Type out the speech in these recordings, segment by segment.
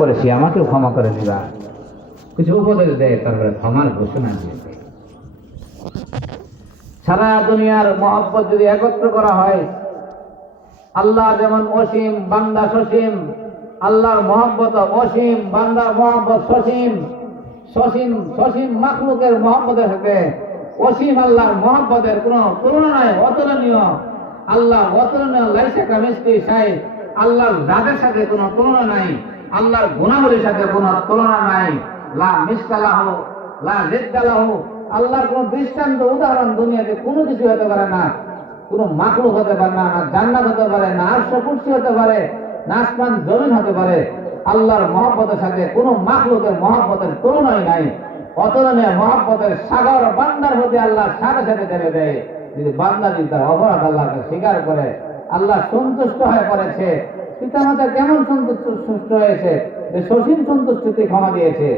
করেছি, আমাকেও ক্ষমা করে দিবা। কিছু উপদেশ দেয়, তারপরে ক্ষমার ঘোষণা দিয়ে দেয়। সারা দুনিয়ার মহব্বত যদি একত্র করা হয়, আল্লাহ যেমন অসীম, বান্দা সসীম, আল্লাহর মহব্বত অসীম, বান্দার মহব্বত সসীম। সসীম সসীম মাখলুকের মহব্বতের সাথে অসীম আল্লাহর মহব্বতের কোন তুলনা নাই, অতুলনীয়। আল্লাহ অতুলনীয়, লাইসা কামিসলি শাই। আল্লাহর জাতের সাথে কোনো তুলনা নাই, আল্লাহর গুণাবলীর সাথে কোনো তুলনা নাই। লা মিসলাহু লা জিদ্দালাহু। আল্লাহর কোন দৃষ্টান্ত উদাহরণ দুনিয়াতে কোনো কিছু হতে পারে না। কোন মাখলুক হতে পারে না, না জান্নাত হতে পারে, না আরশ কুরসি হতে পারে, না আসমান জমিন হতে পারে। আল্লাহর মহব্বতের সাথে কোন মাখলুকের মহব্বতের তুলনাই নাই। অতুলনীয় মহব্বতের সাগর বান্দার প্রতি আল্লাহ সাথে সাথে ছেড়ে দেয়। যদি বান্দা যদি তার অপরাধ আল্লাহকে স্বীকার করে, আল্লাহ সন্তুষ্ট হয়ে পড়েছে। পিতামাতা কেমন সন্তুষ্ট হয়েছে যে সসীম সন্তুষ্টিতে ক্ষমা দিয়েছে,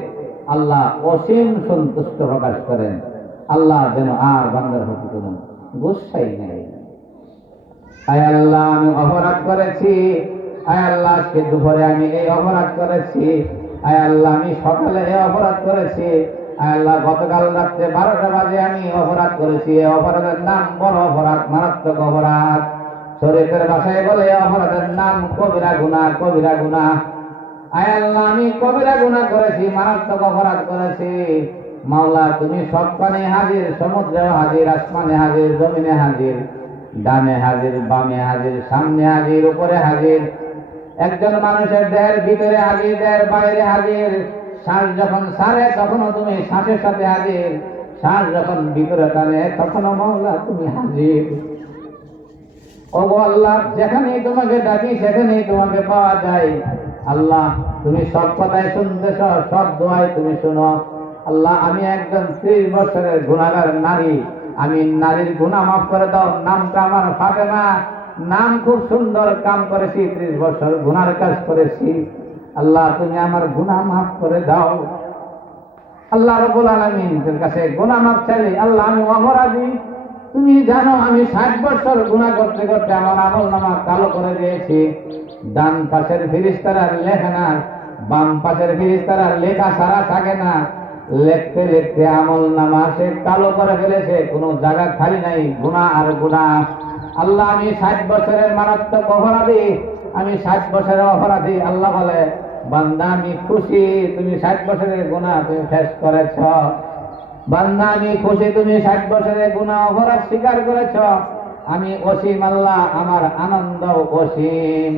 আল্লাহ অসীম সন্তুষ্ট প্রকাশ করেন। আল্লাহ যেন আর বান্দার প্রতি কোনো গুসাই নেই। আয় আল্লাহ, আমি অপরাধ করেছি। আয় আল্লাহ, আজকে দুপুরে আমি এই অপরাধ করেছি। আয় আল্লাহ, আমি সকালে এই অপরাধ করেছি। আয় আল্লাহ, গতকাল রাত্রে 12টা বাজে আমি অপরাধ করেছি। এই অপরাধের নাম বড় অপরাধ, মারাত্মক অপরাধ। শরীফের ভাষায় বলে এই অপরাধের নাম কবিরা গুনাহ, কবিরা গুনাহ। আয় আল্লাহ, আমি কবিরা গুনাহ করেছি, মারাত্মক অপরাধ করেছি। মাওলা, তুমি সব পানে হাজির, সমুদ্রে হাজির, আসমানে হাজির, জমিনে হাজির, ডানে হাজির, বামে হাজির, সামনে হাজির, উপরে হাজির। একজন মানুষের দেহের ভিতরে হাজির, দেহের বাইরে হাজির। শ্বাস যখন ছাড়ে তখনও তুমি শ্বাসের সাথে হাজির, শ্বাস যখন ভিতরে টানে তখনও মাওলা তুমি হাজির। ওগো আল্লাহ, যেখানেই তোমাকে ডাকি সেখানেই তোমাকে পাওয়া যায়। আল্লাহ, তুমি সব কথাই শুনতেছ, সব দোয়াই তুমি শুনো। আল্লাহ, আমি একজন 30 বছরের গুনাহগার নারী, আমি নারীর গুনাহ মাফ করে দাও। নামটা আমার ফাতেমা, নাম খুব সুন্দর, কাম করেছি, 30 বছর গুনার কাজ করেছি। আল্লাহ, তুমি আমার গুনাহ মাফ করে দাও। আল্লাহ রাব্বুল আলামিনের কাছে গুনাহ মাফ চাই। আল্লাহ, আমি অপরাধী, তুমি জানো আমি 60 বছর গুনাহ করতে করতে আমার আমলনামা কালো করে দিয়েছি। ডান পাশের ফেরেশতারা লেখে না, বাম পাশের ফেরেশতারা লেখা সারা থাকে না। লিখতে লিখতে আমলনামা সে কালো করে ফেলেছে, কোনো জায়গা খালি নাই, গুনাহ আর গুনাহ। আল্লাহ, আমি 60 বছরের মারাত্মক অপরাধী, আমি 60 বছরের অপরাধী। আল্লাহ বলে, বান্দা আমি খুশি, তুমি 60 বছরের গুনাহ তুমি শেষ করেছ। বান্দা আমি খুশি, তুমি 60 বছরের গুনাহ অপরাধ স্বীকার করেছ। আমি অসীম আল্লাহ, আমার আনন্দ অসীম।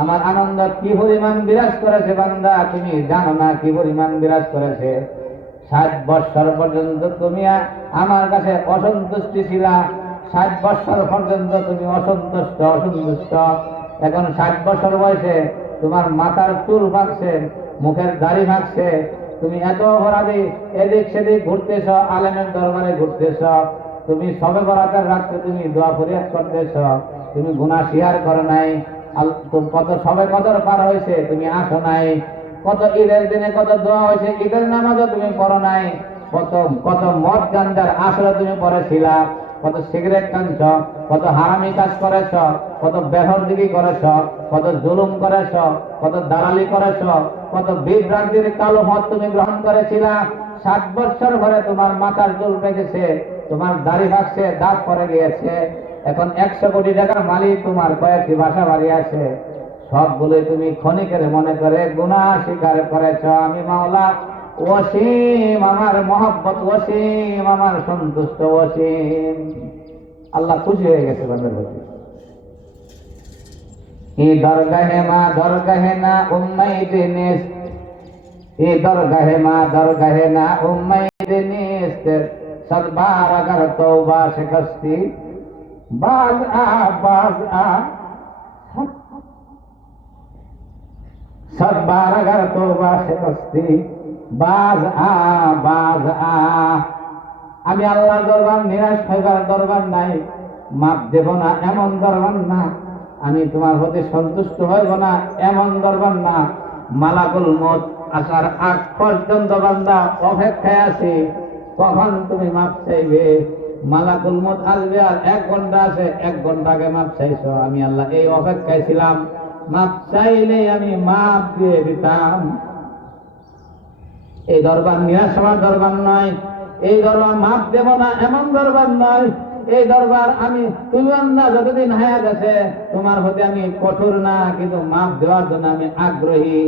আমার আনন্দ কি পরিমাণ বিরাজ করেছে বান্দা, তুমি জানো না কি পরিমাণ বিরাজ করেছে। 60 বছর পর্যন্ত তুমি আমার কাছে অসন্তুষ্টি ছিলা, 60 বছর পর্যন্ত তুমি অসন্তুষ্ট। এখন 60 বছর বয়সে তোমার মাথার চুল ভাগছে, মুখের দাড়ি ভাগছে, তুমি এত অপরাধী, এদিক সেদিক ঘুরতেছ, আলেমের দরবারে ঘুরতেছ, তুমি সবে বরাতের রাত্রে তুমি দোয়া ফরিয়াদ করতেছ, তুমি গুনাহ স্বীকার করো নাই। কত সবে কদর পার হয়েছে, তুমি আসো নাই। কত ঈদের দিনে কত দোয়া হয়েছে, ঈদের নামাজও তুমি পড়ো নাই। কত মদ গাঞ্জার আসলে তুমি পড়েছিলা, কত সিগারেট টানছ, কত হারামি কাজ করেছ, কত বেহরদিগি করেছ, কত জুলুম করেছ, কত দালালি করেছ, কত বিভ্রান্তির কালো মত তুমি গ্রহণ করেছিলা। 60 বছর ধরে তোমার মাথার চুল পেকেছে, তোমার দাড়ি ভাগছে, দাঁত পড়ে গিয়েছে। এখন 100 কোটি টাকার মালিক, তোমার কয়েকটি বাসা বাড়ি আছে, সবগুলোই তুমি ক্ষণিকের মনে করে গুনাহ স্বীকার করেছ। আমি মাওলা অসীম, আমার মহব্বত অসীম, আমার সন্তুষ্ট অসীম। আল্লাহ খুশি হয়ে গেছে বান্দার প্রতি। এই দরগাহে মা দরগাহে না উম্মাইদিনিস, এই দরগাহে মা দরগাহে না উম্মাইদিনিস, সদবার अगर तौबा शिकस्ती बाज आ सदबार अगर तौबा शिकस्ती बाज आ। আমি আল্লাহর দরবার নিরাশ হইবার দরবার নাই, মাপ দেব না এমন দরবার না, আমি তোমার প্রতি সন্তুষ্ট হইব না এমন দরবার না। মালাকুল মউত আসার আগ পর্যন্ত বান্দা অপেক্ষায় আছে, কখন তুমি মাপ চাইবে। মালাকুল মউত আসবে আর 1 ঘন্টা আছে, 1 ঘন্টা আগে মাপ চাইছো। আমি আল্লাহ এই অপেক্ষায় ছিলাম, মাপ চাইলে আমি মাপ দিয়ে দিতাম। এই দরবার নিরাশ হওয়ার দরবার নয়, এই দরবার মাপ দেব না এমন দরবার নয়। এই দরবার আমি তুমি বান্দা যতদিন হায়াত আছে তোমার প্রতি আমি কঠোর না, কিন্তু মাপ দেওয়ার জন্য আমি আগ্রহী।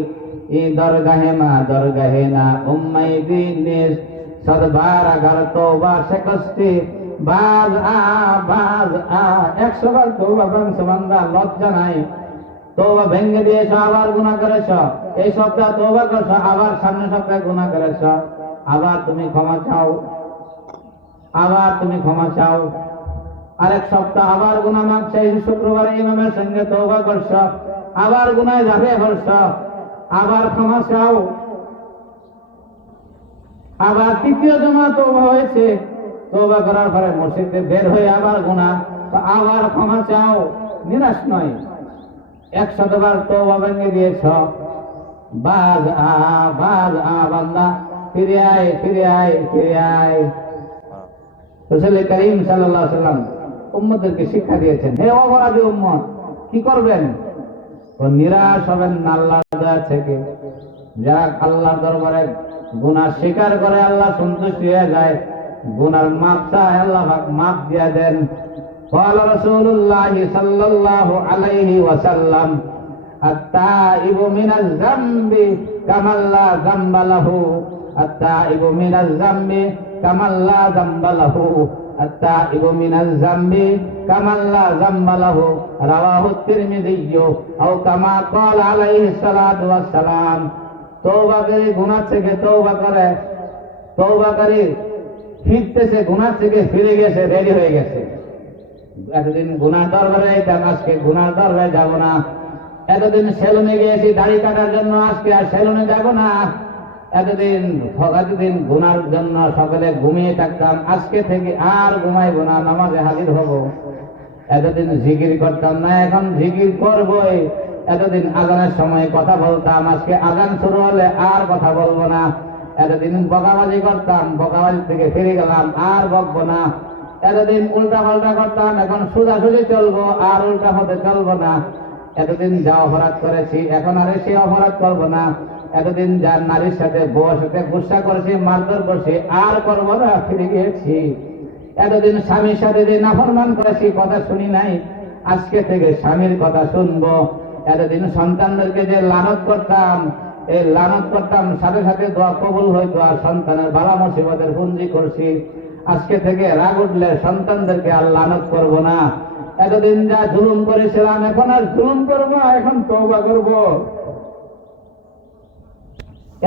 এই দরগাহে মা দরগাহে না উম্মাই দিনের সদবার আগার তওবা শেকস্তি বাজ আ 100 বার তওবা বাংশ বান্দা লজ্জা নাই। তওবা ভেঙে দিয়েছ, আবার গুনাহ করেছ, এই সপ্তাহ তওবা করছ, আবার সামনের সপ্তাহে গুনাহ করেছ, আবার তুমি ক্ষমা চাও, আবার তুমি ক্ষমা চাও। আরেক সপ্তাহ আবার গুনাহ মাফ চাইছো, শুক্রবার ইমামের সঙ্গে তওবা করছ, আবার গুনাহে ঝাঁপিয়ে পড়ছ, আবার ক্ষমা চাও। আবার তৃতীয় জমা তওবা হয়েছে, তওবা করার পরে মসজিদে বের হয়ে আবার গুনাহ, আবার ক্ষমা চাও। নিরাশ নয়, 100 বার তওবা ভেঙে দিয়েছ, বাজ আ বান্দা ফিরে আয়, ফিরে আয়, ফিরে আয়। রাসূল করিম সাল্লাল্লাহু আলাইহি ওয়াসাল্লাম উম্মতদেরকে শিক্ষা দিয়েছেন, হে অপরাধী উম্মত, কি করবেন? ও নিরাশ হবেন না আল্লাহর দয়া থেকে। যারা আল্লাহর দরবারে গুনাহ স্বীকার করে আল্লাহ সন্তুষ্টি হয়ে যায়, গুনার মাপ চায় আল্লাহ মাপ দিয়ে দেন। قال رسول الله صلى الله عليه وسلم التائب من الذنب كمن لا ذنب له التائب من الذنب كمن لا ذنب له التائب من الذنب كمن لا ذنب له رواه الترمذي او كما قال عليه الصلاه والسلام। তওবা করে গুনাহ থেকে তওবা করে, তওবা করে ফিরতেছে, গুনাহ থেকে ফিরে গেছে, রেডি হয়ে গেছে। এতদিন গুনার দরবারে যেতাম, আজকে গুনার দরবারে যাব না। এতদিন সেলুনে গিয়েছি দাড়ি কাটার জন্য, আজকে আর সেলুনে যাব না। এতদিন গুনার জন্য সকালে ঘুমিয়ে থাকতাম, আজকে থেকে আর ঘুমাইব না, নামাজে হাজির হব। এতদিন জিকির করতাম না, এখন জিকির করবই। এতদিন আজানের সময় কথা বলতাম, আজকে আজান শুরু হলে আর কথা বলবো না। এতদিন বকাবাজি করতাম, বকাবাজি থেকে ফিরে গেলাম, আর বকবো না। এতদিন উল্টা পাল্টা করতাম, এখন সোজাসুজি চলবো, আর উল্টা পথে চলবো না। এতদিন যা অপরাধ করেছি এখন আর সে অপরাধ করবো না। এতদিন যা নারীর সাথে বউর সাথে গুসা করেছি, মারধর করছি, আর করবো না, ফিরে গিয়েছি। এতদিন স্বামীর সাথে যে নাফরমান করেছি, কথা শুনি নাই, আজকে থেকে স্বামীর কথা শুনবো। এতদিন সন্তানদেরকে যে লানত করতাম, এই লানত করতাম, সাথে সাথে দোয়া কবুল হইতো, আর সন্তানের বালা মুসিবতের পুঞ্জি করছি। আজকে থেকে রাগ উঠলে সন্তানদেরকে আর লানত করব না। এতদিন যা জুলুম করেছিলাম এখন আর জুলুম করব না, এখন তওবা করব।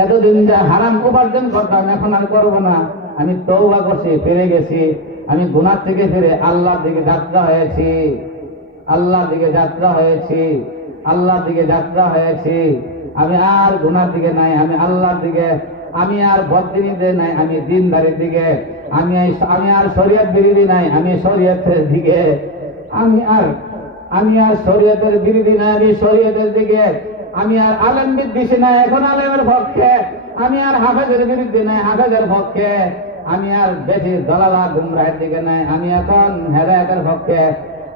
এতদিন যা হারাম উপার্জন করতাম এখন আর করব না, আমি তওবা করছি, ফিরে গেছি। আমি গুনাহ থেকে ফিরে আল্লাহর দিকে যাত্রা হয়েছি, আল্লাহর দিকে যাত্রা হয়েছি, আল্লাহর দিকে যাত্রা হয়েছি। আমি আর গুনার দিকে নাই, আমি আল্লাহর দিকে। আমি আর বদদিনীদের নাই, আমি দিনদারির দিকে। আমি আর শরীয়ত বিরোধী নাই, আমি শরীয়তের দিকে। আমি আর শরীয়তের বিরোধী নাই, আমি শরীয়তের দিকে। আমি আর আলেম বিদ্বেষী নাই, এখন আলেমের পক্ষে। আমি আর হাফেজের বিরুদ্ধে নাই, হাফেজের পক্ষে। আমি আর বেশি দলালা গুমরাহের দিকে নাই, আমি এখন হেদায়েতের পক্ষে।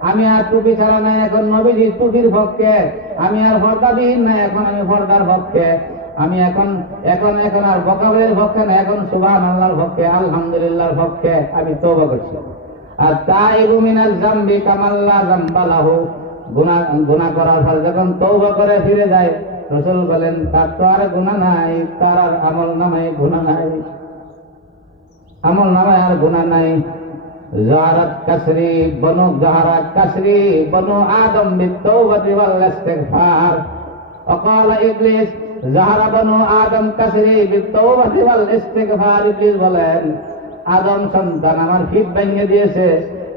আমি আর টুপি ছাড়া নাই, এখন নবীজি টুপির পক্ষে। আমি আর পর্দাবিহীন নাই, এখন আমি পর্দার পক্ষে। আমি এখন আর বকাবলির পক্ষে না, এখন সুবহানাল্লাহর পক্ষে, আলহামদুলিল্লাহর পক্ষে। আমি তওবা করছি। আর তাইবু মিনাল যামবি কামাল লা যামবা লাহু, গুনাহ করার পর যখন তওবা করে ফিরে যায়, রাসূল বলেন তার তো আর গুনাহ নাই, তার আর আমল নামায় গুনাহ নাই, আমল নামায় আর গুনাহ নাই। জাহারাত কাসরি বনু আদম বিত-তাওবাতি ওয়াল ইস্তিগফার। وقال ইবলিস জাহারা বনু আদম কাসরি বিত-তাওবাতি ওয়াল ইস্তিগফার। ইবলিস বলেন আদম সন্তান আমার ফিট ভেঙে দিয়েছে,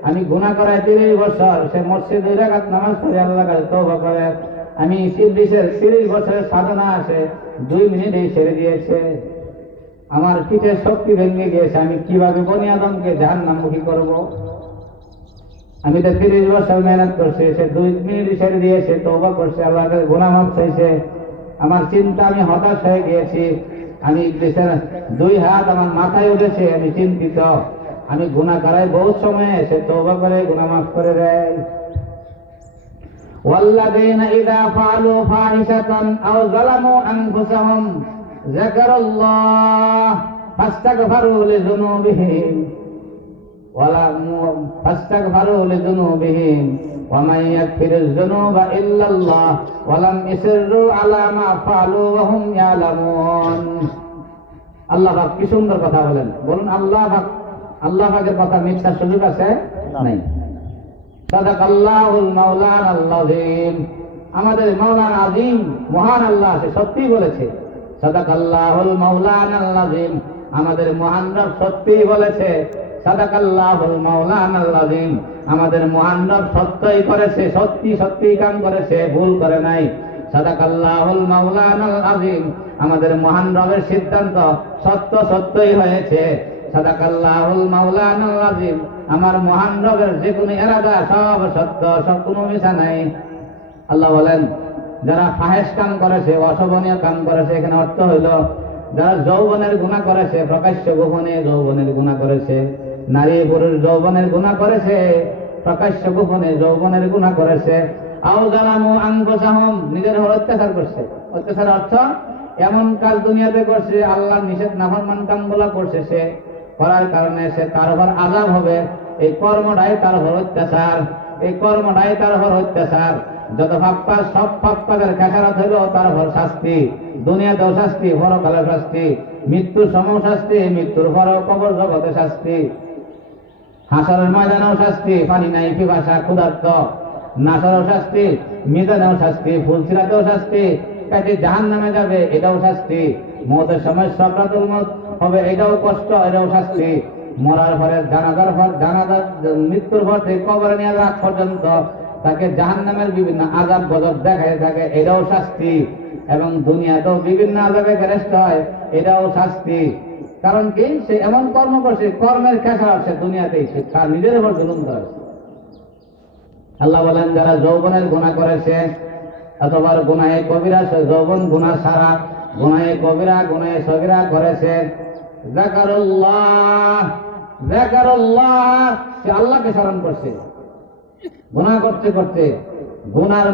আমি গুনাহ করাই 30 বছর, সে মসজিদে 2 রাকাত নামাজ পড়ে আল্লাহর কাছে তওবা করে। আমি ইবলিসের 30 বছরের সাধনা আছে 2 মিনিটেই ছেড়ে দিয়েছে। আমার পিঠের শক্তি ভেঙে গিয়েছে, আমি কিভাবে বনি আদমকে জাহান্নামমুখী করব? আমি তো 30 বছর মেহনত করছি, সে 2 মিনিট ছেড়ে দিয়েছে, তওবা করছে, আল্লাহর কাছে গুনাহ মাফ চাইছে। আমার চিন্তা, আমি হতাশ হয়ে গিয়েছি। আমি ইবলিসের 2 হাত আমার মাথায় উঠেছে, আমি চিন্তিত। আমি গুনাহ করাই বহুত সময়, সে তওবা করে গুনাহ মাফ করে দেয়। والذين إذا فعلوا فاحشة أو ظلموا أنفسهم ذكروا الله فاستغفروا لذنوبهم ومن يغفر الذنوب إلا الله ولم يصروا على ما فعلوا وهم يعلمون আল্লাহ পাক কি সুন্দর কথা বলেন। বলুন আল্লাহ পাকের কথা মিথ্যার সুযোগ আছে? নাই। সাদাকাল্লাহুল মাওলানাল আযীম, আমাদের মাওলানা আযীম মহান আল্লাহ সে সত্যি বলেছে। সাদাকাল্লাহুল মাওলানাল আযীম, আমাদের মহান রব সত্যি বলেছে। সাদাকাল্লাহুল মাওলানাল আযীম, আমাদের মহান রব সত্যই করেছে, সত্যি কাম করেছে, ভুল করে নাই। সাদাকাল্লাহুল মাওলানাল আযীম, আমাদের মহান রবের সিদ্ধান্ত সত্যই হয়েছে। সাদাকাল্লাহুল মাওলানাল আযীম, আমার মহান রবের যে কোনো ইরাদা সব সত্য, সব কোনো মিথ্যা নাই। আল্লাহ বলেন যারা ফাহেশ কাম করেছে, অশোভনীয় কাম করেছে, এখানে অর্থ হইল যারা যৌবনের গুনাহ করেছে, প্রকাশ্য গোপনে যৌবনের গুনাহ করেছে, নারী পুরুষ যৌবনের গুনাহ করেছে, প্রকাশ্য গোপনে যৌবনের গুনাহ করেছে, আও জালামু আনফুসাহুম, নিজের উপর অত্যাচার করছে। অত্যাচার অর্থ এমন কাজ দুনিয়াতে করছে, আল্লাহর নিষেধ নাফরমান কামগুলো করছে, সে করার কারণে সে তার উপর আযাব হবে। এই কর্মটাই তার উপর অত্যাচার, এই কর্মটাই তার উপর অত্যাচার। যত পাপ কাজ, সব পাপ কাজের খেসারত হইল তার উপর শাস্তি, দুনিয়াতেও শাস্তি, পরকালে শাস্তি, মৃত্যুর সময় শাস্তি, মৃত্যুর পর কবর জগতে শাস্তি, হাসরের ময়দানেও শাস্তি, পানি নাই পিপাসা ক্ষুধার্ত, নাসরেও শাস্তি, মিজানেও শাস্তি, ফুলসিরাতেও শাস্তি, কাজে জাহান্নামে যাবে এটাও শাস্তি, মওতের সময় সাকরাতুল মউত হবে এটাও কষ্ট, এটাও শাস্তি, মরার পরে জানাজার মৃত্যুর পর থেকে কবরে নিয়ে রাখ পর্যন্ত তাকে জাহান্নামের বিভিন্ন আযাব গজব দেখায় থাকে, এটাও শাস্তি। এবং দুনিয়াতেও বিভিন্ন আযাবে গ্রেফত হয়, এটাও শাস্তি। কারণ কি? সে এমন কর্ম করছে, কর্মের খেসারত সে দুনিয়াতেই সে তার নিজের উপর জুলুম করেছে। আল্লাহ বলেন যারা যৌবনের গুনাহ করেছে অথবা গুনাহে কবিরা, যৌবন গুনাহ সারা, গুনাহে কবিরা গুনাহে সগীরা করেছে, যাকারুল্লাহ, সে আল্লাহকে স্মরণ করছে। গুনাহ করতে করতে গুনার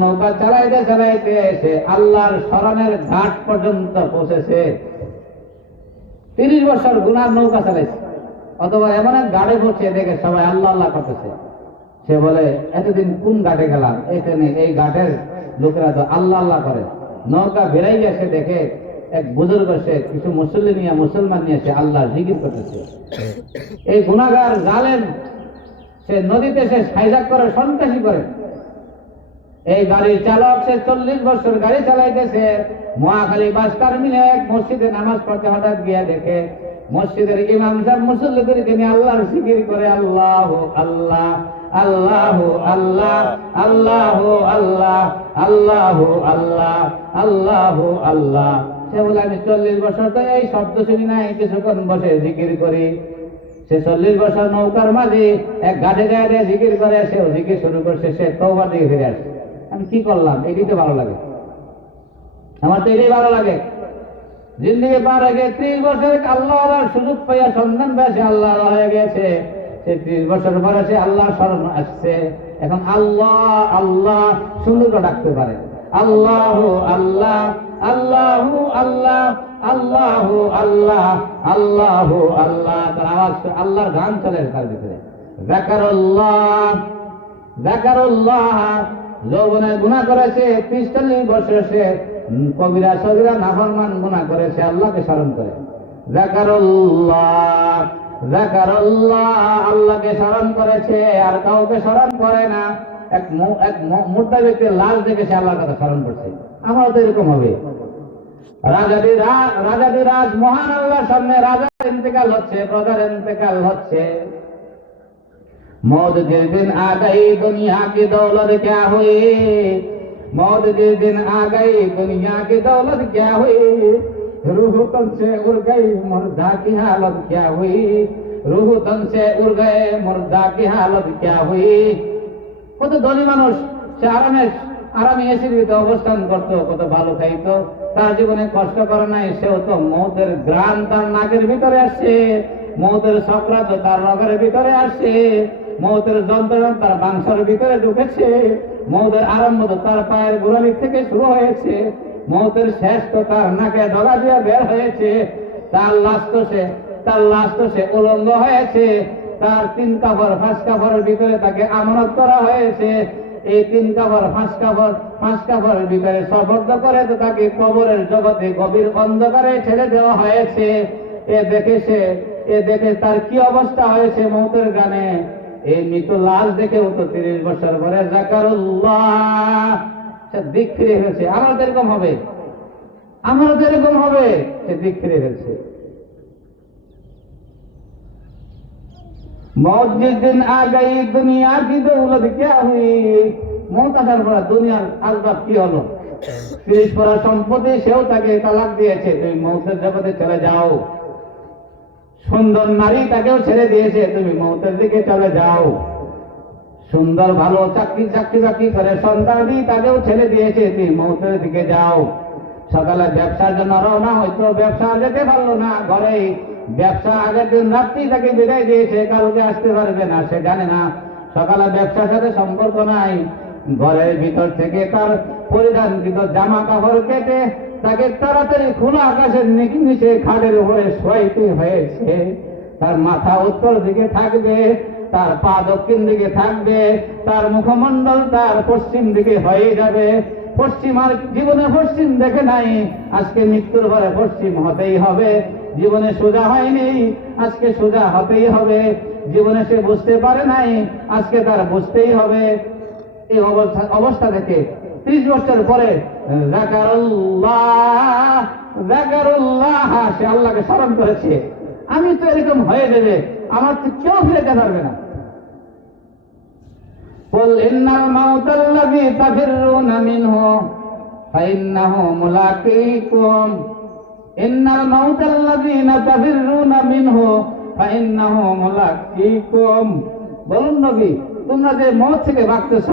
নৌকা চালাইতে সে আল্লাহর স্মরণের ঘাট পর্যন্ত পৌঁছেছে। 30 বছর গুনার নৌকা চালাইছে, অথবা এমন এক গাড়ি পৌঁছে দেখে সবাই আল্লাহ করতেছে। সে বলে এতদিন কোন ঘাটে গেলাম, এখানে এই ঘাটের লোকেরা তো আল্লাহ করে। নৌকা বেড়াই গেছে দেখে এক বুজুর্গ সে কিছু মুসলমান নিয়ে সে আল্লাহ জিকির করতেছে। এই গুনাহগার জালেম সে নদীতে সে হাইজাক করে, সন্ত্রাসী করে। এই গাড়ির চালক সে 40 বছর গাড়ি চালাইতেছে। মহাখালী বাস টার্মিনালে এক মসজিদে নামাজ পড়তে হঠাৎ গিয়া দেখে মসজিদের ইমাম সাহেব মুসল্লিদেরকে নিয়ে আল্লাহর জিকির করে, আল্লাহু আল্লাহ, আল্লাহু আল্লাহ, আল্লাহু আল্লাহ, আল্লাহু আল্লাহ, আল্লাহু আল্লাহ। সে বলে আমি 40 বছর তো এই শব্দ শুনি নাই, কিছুক্ষণ বসে জিকির করি। সে 40 বছর নৌকার মাঝে এক ঘাটে গায়ে জিকির করে, সেও জিকির শুরু করছে। সে তওবার দিকে ফিরে আসে, আমি কি করলাম, এটাই তো ভালো লাগে, আমার তো এটাই ভালো লাগে। জিন্দিগি পার হয়ে গেছে 30 বছর আল্লাহর সুযোগ পাইয়া সন্ধান পেয়েছে, আল্লাহ হয়ে গেছে। সে 30 বছর পরে সে আল্লাহর শরণ আসছে। এখন আল্লাহ আল্লাহ সুন্দর করে ডাকতে পারে, আল্লাহু আল্লাহ, আল্লাহু আল্লাহ, আল্লাহু আল্লাহ, আল্লাহু আল্লাহ। তার আওয়াজ আল্লাহর গান চলে তার ভিতরে। যাকারুল্লাহ, যৌবনের গুনাহ করেছে, 45 বছর সে কবিরা সগীরা নাফরমান গুনাহ করেছে, আল্লাহকে স্মরণ করে। যাকারুল্লাহ, আল্লাহকে স্মরণ করেছে, আর কাউকে স্মরণ করে না। এক মোটা ব্যক্তির লাশ দেখে সে আল্লাহর কথা স্মরণ করছে। আমারও তো এরকম হবে। রাজাদিরাজ মহান আল্লাহর সামনে রাজার ইন্তেকাল হচ্ছে, প্রজার ইন্তেকাল হচ্ছে। मौत जिस दिन आ गई दुनिया की दौलत क्या हुई, मौत जिस दिन आ गई दुनिया की दौलत क्या हुई, रूह तन से उड़ गई मुर्दा की हालत क्या हुई, रूह तन से उड़ गए मुर्दा की हालत क्या हुई। কত ধনী মানুষ সে আরামে এসির ভিতরে অবস্থান করতো, কত ভালো খাইতো, তার জীবনে কষ্ট করে নাই। সেও তো মৌতের গ্রাণ তার নাকের ভিতরে আসছে, মৌতের সাকরাত তার রগের ভিতরে আসছে। মৌতের যন্ত্রণা তার মাংসের ভিতরে ঢুকেছে, মৌতের আরম্ভ তো তার পায়ের গোড়ালি থেকে শুরু হয়েছে, মৌতের শেষ তো তার নাকে ডগা দিয়ে বের হয়েছে, তার লাশ তো সে উলঙ্গ হয়েছে, তার 3 কাপড় 5 কাপড়ের ভিতরে তাকে আমানত করা হয়েছে। এই 3 কাপড় 5 কাপড়ের ভিতরে সবদ্ধ করে তো তাকে কবরের জগতে গভীর অন্ধকারে ছেড়ে দেওয়া হয়েছে। এ দেখে তার কি অবস্থা হয়েছে মৌতের গানে। এই মৃত লাশ দেখেও তো 30 বছর পরে যাকারুল্লাহ সে দিক ফিরে ফেলছে। আমারও তো এরকম হবে, সে দিক ফিরে ফেলছে। मौत जिस दिन आ गई दुनिया की दौलत क्या हुई। মৌত আসার পর দুনিয়ার আসবাব কি হলো? 30 পরা সম্পত্তি সেও তাকে তালাক দিয়েছে, তুমি মৌতের জগতে চলে যাও। সুন্দর নারী তাকেও ছেড়ে দিয়েছে, তুমি মৌতের দিকে চলে যাও। সুন্দর ভালো চাকরি করে সন্তানই তাকেও ছেড়ে দিয়েছে, তুমি মৌতের দিকে যাও। সকালে ব্যবসার জন্য রওনা হয়তো ব্যবসা যেতে পারলো না, ঘরেই ব্যবসা আগের দিন রাত্রি তাকে বিদায় দিয়েছে, কালকে আসতে পারবে না, সে জানে না। সকালে ব্যবসার সাথে সম্পর্ক নাই, ঘরের ভিতর থেকে তার পরিধানকৃত জামা কাপড় কেটে তাকে তাড়াতাড়ি খোলা আকাশের নিচে খাটের উপরে শোয়াইতে হয়েছে। তার মাথা উত্তর দিকে থাকবে, তার পা দক্ষিণ দিকে থাকবে, তার মুখমণ্ডল তার পশ্চিম দিকে হয়ে যাবে। পশ্চিম আর জীবনে পশ্চিম দেখে নাই, আজকে মৃত্যুর পরে পশ্চিম হতেই হবে। জীবনে সোজা হয়নি, আজকে সোজা হতেই হবে। জীবনে সে বুঝতে পারে নাই, আজকে তার বুঝতেই হবে। এই অবস্থা থেকে 30 বছর পরে যাকারুল্লাহ সে আল্লাহকে স্মরণ করেছে। আমি তো এরকম হয়ে যাবে, আমার তো কেউ ফিরে যেতে পারবে না। قل إن الموت الذي تفرون منه فإنه ملاقيكم إن الموت الذين تفرون منه فإنه ملاقيكم। বলুন নবী, তোমরা যে মৌত থেকে বাঁচতেছ,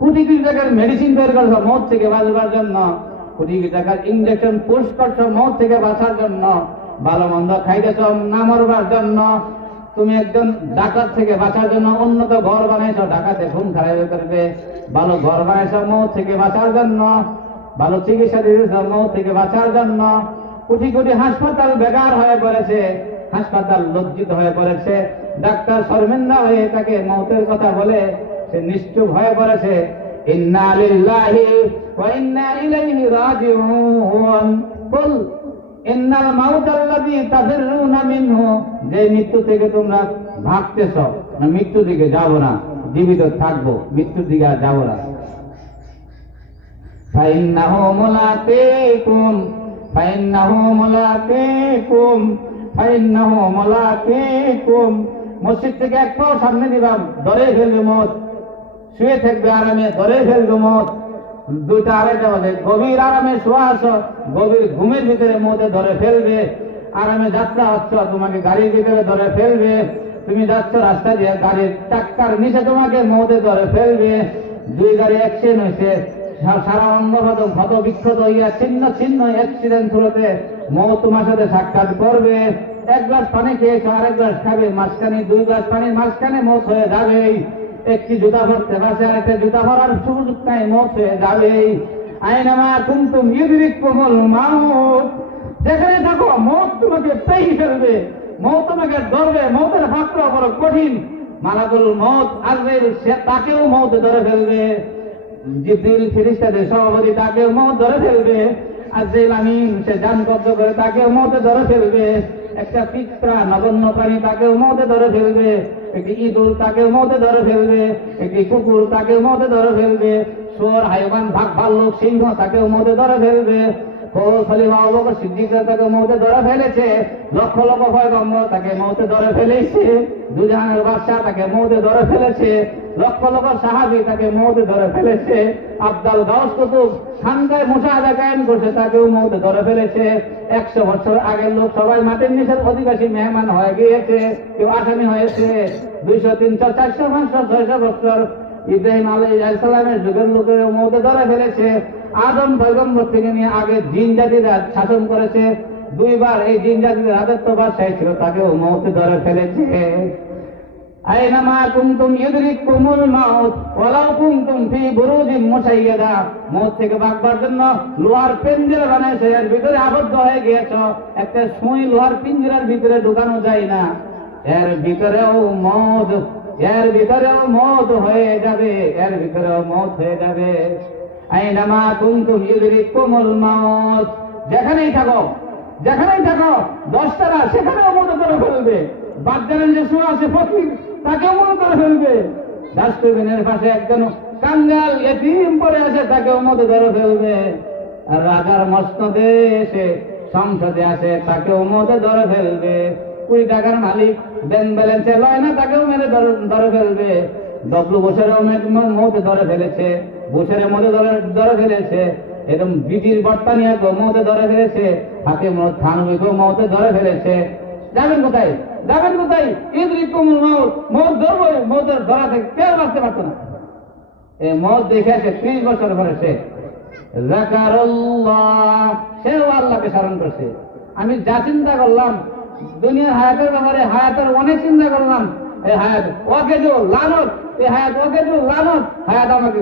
কোটি কোটি টাকার মেডিসিন তৈরি করছো মৌত থেকে বাঁচবার জন্য, কোটি কোটি টাকার ইঞ্জেকশন পুশ করছো মৌত থেকে বাঁচার জন্য, ভালো মন্দ খাইতেছ না মরবার জন্য, তুমি একজন ডাকাত থেকে বাঁচার জন্য উন্নত ঘর বানাইছো, ডাকাতে খুন খারাপ করবে, ভালো ঘর বানাইছো মৌত থেকে বাঁচার জন্য, ভালো চিকিৎসা দিয়েছ মৌত থেকে বাঁচার জন্য। কোটি কোটি হাসপাতাল বেকার হয়ে পড়েছে, হাসপাতাল লজ্জিত হয়ে পড়েছে, ডাক্তার শর্মিন্দা হয়ে তাকে মৌতের কথা বলে সে নিশ্চুপ হয়ে পড়েছে। ইন্না লিল্লাহি ওয়া ইন্না ইলাইহি রাজিউন। বল ইন্নাল মাউতাল্লাযী তাফিরুনা মিনহু, যে মৃত্যু থেকে তোমরা ভাগতেছ, না মৃত্যুর দিকে যাব না, জীবিত থাকবো, মৃত্যুর দিকে আর যাব না। ফাইন্নাহু মুলাকীকুম ফাইন্নাহু মুলাকীকুম ফাইন্নাহু মুলাকীকুম। মসজিদ থেকে এক পাও সামনে দিবাম, ধরে ফেলবে মত। শুয়ে থাকবে আরামে, ধরে ফেলবে মত। 2টা 2:30 বাজে গভীর আরামে শোয়া আছো, গভীর ঘুমের ভিতরে মতে ধরে ফেলবে। আরামে যাত্রা হচ্ছ, তোমাকে গাড়ির ভিতরে ধরে ফেলবে। তুমি যাচ্ছ রাস্তা দিয়ে, গাড়ির চাক্কার নিচে তোমাকে মতে ধরে ফেলবে। 2 গাড়ি অ্যাক্সিডেন্ট হয়েছে, সারা অঙ্গ ক্ষত বিক্ষত হইয়া ছিন্ন ছিন্ন অ্যাক্সিডেন্ট হতে মৌ তোমার সাথে সাক্ষাৎ করবে। 1 গ্লাস পানি খেয়েছো, আরেক গ্লাস খাবে, মাঝখানে 2 গ্লাস পানির মাঝখানে মৌত হয়ে যাবেই। একটি জুতা ভরতে পারছে, আরেকটা জুতা ভরার সুযোগ নাই, মৌত হয়ে যাবেই। আইনামা কুনতুম ইউদরিকুমুল মাউত, যেখানে থাকো মৌত তোমাকে পেয়ে ফেলবে, মৌত তোমাকে ধরবে। মৌতের ফাঁকটা বড় কঠিন, মালাকুল মৌত আজরাইল সে তাকেও মৌত ধরে ফেলবে। জিবরিল ফেরেশতাদের সভাপতি তাকেও মৌত ধরে ফেলবে। আজরাইল আমিন সে জান কব্জ করে তাকেও মৌত ধরে ফেলবে। একটা পিঁপড়া নগণ্য প্রাণী তাকেও মৌতে ধরে ফেলবে। একটি ইঁদুর তাকেও মৌতে ধরে ফেলবে। একটি কুকুর তাকেও মৌতে ধরে ফেলবে। শুয়োর, হাইওয়ান, বাঘ, ভাল্লুক, সিংহ তাকেও মৌতে ধরে ফেলবে। খলিফা আবু বকর সিদ্দিক তাকে মৌতে ধরে ফেলেছে। লক্ষ লক্ষ পয়গম্বর তাকে মৌতে ধরে ফেলেছে। দুজাহানের বাদশা তাকে মৌতে ধরে ফেলেছে। লক্ষ লক্ষ সাহাবী তাকে মৌতে ধরে ফেলেছে। আব্দাল গাউস কুতুব খানকায় মুশাহাদা কায়েম করছে, তাকেও মৌতে ধরে ফেলেছে। 100 বছর আগের লোক সবাই মাটির নিচের অধিবাসী মেহমান হয়ে গিয়েছে, কেউ আসামি হয়েছে। 200, 300, 400, 500, 600 বছর ইব্রাহিম আলাইহিস সালামের যুগের লোকের মৌতে ধরে ফেলেছে। আদম পয়গম্বর থেকে নিয়ে আগে জিন জাতিরা শাসন করেছে, 2 বার এই জিন জাতির রাজত্ব বাদশাহী ছিল, তাকেও মৌতে ধরে ফেলেছে। আইনামা কুনতুম ইউদরিকুমুল মাউত ওয়ালাউ কুনতুম ফি বুরুজিন মুশাইয়াদা, মওত থেকে বাঁচবার জন্য লোহার পিঞ্জরা বানাইছে, এর ভিতরে আবদ্ধ হয়ে গিয়েছ, একটা সুই লোহার পিঞ্জরার ভিতরে ঢুকানো যায় না, এর ভিতরেও মওত, এর ভিতরেও মওত হয়ে যাবে, এর ভিতরেও মওত হয়ে যাবে। আইনামা কুনতুম ইউদরিকুমুল মাউত, যেখানেই থাকো, যেখানেই থাকো, 10টা না সেখানেও মনে করে ফেলবে, বাচ্চাদের যে শোয়া আছে ফকির তাকেও মনে করে ফেলবে, ডাস্টবিনের পাশে একজন কাঙ্গাল এতিম পড়ে আছে তাকেও মনে করে ফেলবে, আর রাজার মসনদে এসে সংসদে আসে তাকেও মধ্যে ধরে ফেলবে, 20 টাকার মালিক ব্যাংক ব্যালেন্সে লয় না তাকেও মেরে ধরে ফেলবে, ডব্লু বুশেরও মধ্যে ধরে ফেলেছে, বুশের মধ্যে ধরে ফেলেছে, এরকম বিটির বর্তানিয়া মধ্যে ধরে ফেলেছে, হাকিম থানবিকেও মধ্যে ধরে ফেলেছে। যাবেন কোথায়, যাবেন কোথায়? ইউদরিকুমুল মাউত, মওত ধরবে, মওতের ধরা থেকে কেউ বাঁচতে পারতো না। এই মওত দেখে আসে 30 বছর পরে সে যাকারুল্লাহ, সেও আল্লাহকে স্মরণ করছে। আমি যা চিন্তা করলাম দুনিয়ার হায়াতের ব্যাপারে, হায়াতের অনেক চিন্তা করলাম, এই হায়াত ওকে যে লানত, এই হায়াত ওকে যে লানত, হায়াত আমাকে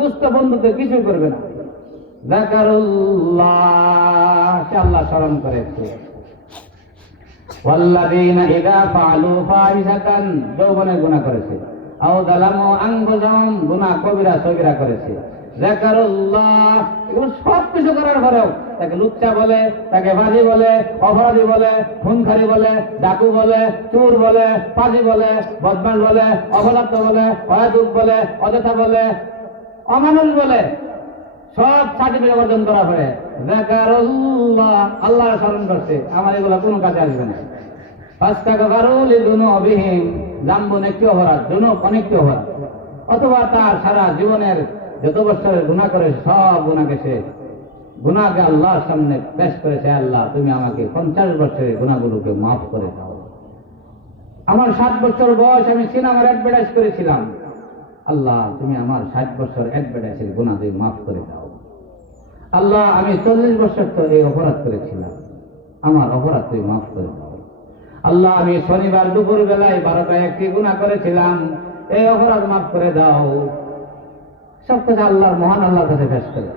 দুষ্ট বন্ধুতে কিছু করবে না। যাকারুল্লাহ, সে আল্লাহ স্মরণ করেছে। ওয়াল্লাযীনা ইযা ফাআলু ফাহিশাতান, যৌবনে গুনাহ করেছে, আও যালামু আনফুসাহুম, গুনাহ কবিরা সগীরা করেছে, যাকারুল্লাহ, এগুলো সব কিছু করার পরেও তাকে লুচ্চা বলে, তাকে বাজি বলে, অপরাধী বলে, খুনখারি বলে, ডাকু বলে, চোর বলে, পাজি বলে, বদমাশ বলে, অপদার্থ বলে, অয়াদুক বলে, অযথা বলে, অমানুষ বলে, সব সার্টিফিকেট অর্জন করা পরে যাকারুল্লাহ, আল্লাহ স্মরণ করছে, আমার এগুলো কোনো কাজে আসবে না। ফাস্তাগফারু লিযুনুবিহিম, জাম্বুন একটি অপরাধ, জুনুব অনেকটি অপরাধ, অথবা তার সারা জীবনের যত বছরের গুনাহ করে সব গুনাহকে সে গুনাহকে আল্লাহর সামনে পেশ করেছে, আল্লাহ তুমি আমাকে 50 বছরের গুনাহগুলোকে মাফ করে দাও। আমার 7 বছর বয়স, আমি সিনেমার অ্যাডভার্টাইজ করেছিলাম, আল্লাহ তুমি আমার 60 বছর অ্যাডভার্টাইজের গুনাহ তুমি মাফ করে দাও। আল্লাহ আমি 40 বছর তো এই অপরাধ করেছিলাম, আমার অপরাধ তুমি মাফ করে দাও। আল্লাহ আমি শনিবার দুপুর বেলায় 12টায় একটি গুনাহ করেছিলাম, এই অপরাধ মাফ করে দাও। সব কথা আল্লাহর মহান আল্লাহর কাছে পেশ করে।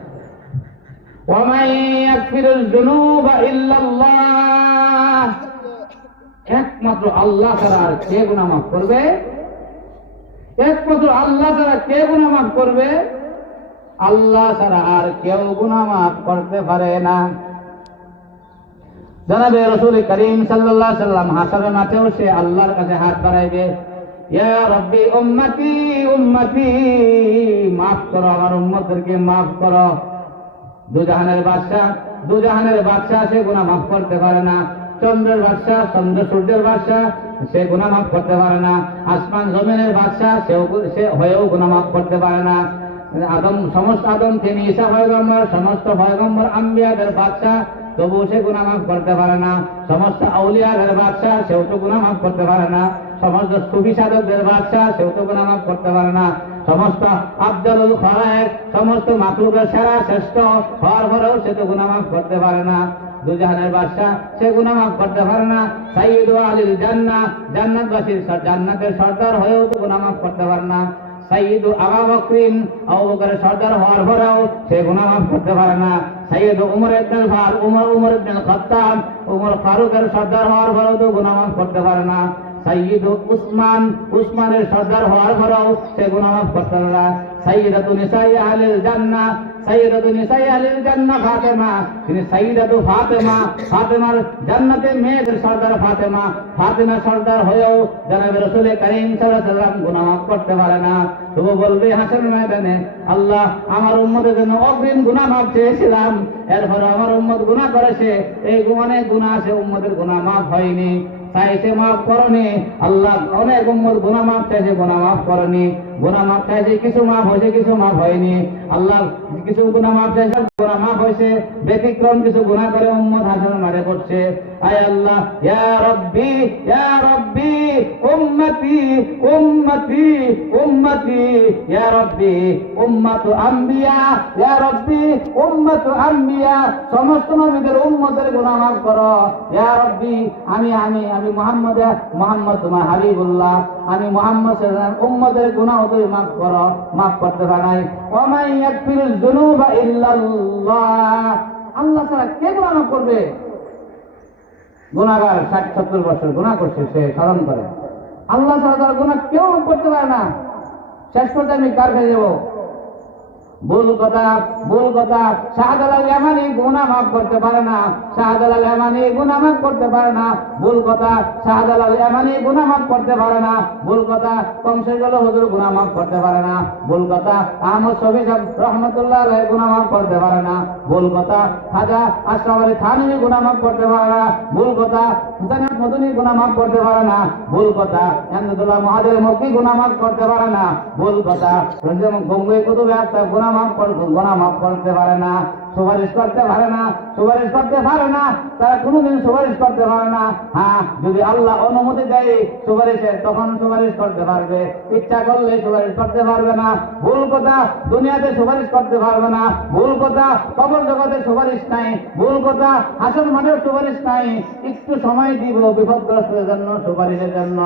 ওয়ামান ইয়াগফিরুল যুনুবা ইল্লাল্লাহ, একমাত্র আল্লাহ ছাড়া আর কে গুনাহ মাফ করবে? একমাত্র আল্লাহ ছাড়া কে গুনাহ মাফ করবে? আল্লাহ ছাড়া আর কেউ গুনাহ মাফ করতে পারে না। জনাবে রাসূল করিম সাল্লাল্লাহু আলাইহি সাল্লাম হাসরের মাঠেও সে আল্লাহর কাছে হাত বাড়াইবে, ইয়া রাব্বি উম্মতি উম্মতি, মাফ করো আমার উম্মতদেরকে, মাফ করো। দুজাহানের বাদশাহ, দুজাহানের বাদশাহ সে গুনাহ মাফ করতে পারে না। চন্দ্রের বাদশাহ, চন্দ্র সূর্যের বাদশাহ, সে গুনাহ মাফ করতে পারে না। আসমান জমিনের বাদশাহ, সে হয়েও গুনাহ মাফ করতে পারে না। আদম, সমস্ত আদম তিনি ঈসা পয়গম্বর, সমস্ত পয়গম্বর আম্বিয়াদের বাদশাহ, তবু সে গুনাহ মাফ করতে পারে না। সমস্ত আউলিয়াদের বাদশাহ, সেও তো গুনাহ মাফ করতে পারে না। সমস্ত সুফি সাধকদের বাদশাহ, সেও তো গুনাহ মাফ করতে পারে না। সমস্ত আফজালুল খালায়েক, সমস্ত মাখলুকের সেরা শ্রেষ্ঠ হওয়ার পরেও সে তো গুনাহ মাফ করতে পারে না। দুজাহানের বাদশাহ, সে গুনাহ মাফ করতে পারে না। সাইয়্যিদু আহলিল জান্নাহ, জান্নাতবাসীর জান্নাতের সর্দার হয়েও তো গুনাহ মাফ করতে পারে না। সাইয়্যিদু আবু বকরিন, আবু বকরের সর্দার হওয়ার পরেও সে গুনাহ মাফ করতে পারে না। সাইয়্যিদু উমর ইবনুল ফারুক, উমর ইবনুল খাত্তাব, উমর ফারুকের সর্দার হওয়ার পরেও তো গুনাহ মাফ করতে পারে না। সাইয়্যিদু উসমান, উসমানের সর্দার হওয়ার পরেও সে গুনাহ মাফ করতে পারে না। সাইয়্যিদাতু নিসাই আহলিল জান্নাহ, সাইয়্যিদাতু নিসাই আহলিল জান্নাহ ফাতেমা, তিনি সাইয়্যিদাতু ফাতেমা, ফাতেমার জান্নাতের মেয়েদের সর্দার ফাতেমা, ফাতেমা সর্দার হয়েও জনাবে রাসূল করিম সাল্লাল্লাহু আলাইহি ওয়াসাল্লাম গুনাহ মাফ করতে পারে না। তবু বলবে হাসরের ময়দানে, আল্লাহ আমার উম্মতের জন্য অগ্রিম গুনাহ মাফ চেয়েছিলাম, এরপরে আমার উম্মত গুনাহ করেছে, এই অনেক গুনাহ আছে, উম্মতের গুনাহ মাফ হয়নি, চাইছে মাফ করনি। আল্লাহ অনেক উম্মত গুনাহ মাফ চাইছে, গুনাহ মাফ করনি। গুনাহ মাফ চাইছে, কিছু মাফ হয়েছে, কিছু মাফ হয়নি। আল্লাহ কিছু গুনাহ মাফ চাইছে, গুনাহ মাফ হয়েছে, ব্যতিক্রম কিছু গুনাহ করে উম্মত হাসরের মাঠে পড়ছে। আয় আল্লাহ, ইয়া রাব্বি, ইয়া রাব্বি উম্মতি উম্মতি উম্মতি, ইয়া রাব্বি উম্মাতু আম্বিয়া, ইয়া রাব্বি উম্মাতু আম্বিয়া, সমস্ত নবীদের উম্মতের গুনাহ মাফ করো। ইয়া রাব্বি, আমি মুহাম্মদ তোমার হাবিবুল্লাহ, আমি মুহাম্মদ সাল্লাল্লাহু আলাইহি ওয়াসাল্লাম উম্মতের গুনাহ তুমি মাফ করো, মাফ করতে পারে নাই। ওয়া মান ইয়াগফিরুয যুনুবা ইল্লাল্লাহ, আল্লাহ ছাড়া কে গুনাহ মাফ করবে? গুনাহগার 60-70 বছর গুনাহ করছে, সে স্মরণ করে আল্লাহ ছাড়া তার গুনাহ কেউ করতে পারে না। শেষ করতে আমি কার কাছে যাবো? ভুল কথা, ভুল কথা। শাহজালাল ইয়ামানি গুনাহ মাফ করতে পারে না, শাহজালাল ইয়ামানি গুনাহ মাফ করতে পারে না, ভুল কথা। শাহজালাল ইয়ামানি গুনাহ মাফ করতে পারে না, ভুল কথা। কমশেগল হুজুর গুনাহ মাফ করতে পারে না, ভুল কথা। আহমদ শফি সাহেব রহমাতুল্লাহ আলাইহি গুনাহ মাফ করতে পারে না, ভুল কথা। খাজা আশরাফ আলী থানভী গুনাহ মাফ করতে পারে না, ভুল কথা। হুসাইন মদনী গুনাহ মাফ করতে পারে না, ভুল কথা। আহমদুল্লাহ মুহাদ্দিস মক্কি গুনাহ মাফ করতে পারে না, ভুল কথা। গঙ্গুই কুতুব একটা গুনাহ মাফ করতে পারে না, সুপারিশ করতে পারে না, সুপারিশ করতে পারে না, তারা কোনোদিন সুপারিশ করতে পারে না। হ্যাঁ, যদি আল্লাহ অনুমতি দেয় সুপারিশের, তখন সুপারিশ করতে পারবে, ইচ্ছা করলে সুপারিশ করতে পারবে না, ভুল কথা। দুনিয়াতে সুপারিশ করতে পারবে না, ভুল কথা। কবর জগতে সুপারিশ নাই, ভুল কথা। হাসর মাঠের সুপারিশ নাই। একটু সময় দিব বিপদগ্রস্তের জন্য, সুপারিশের জন্য,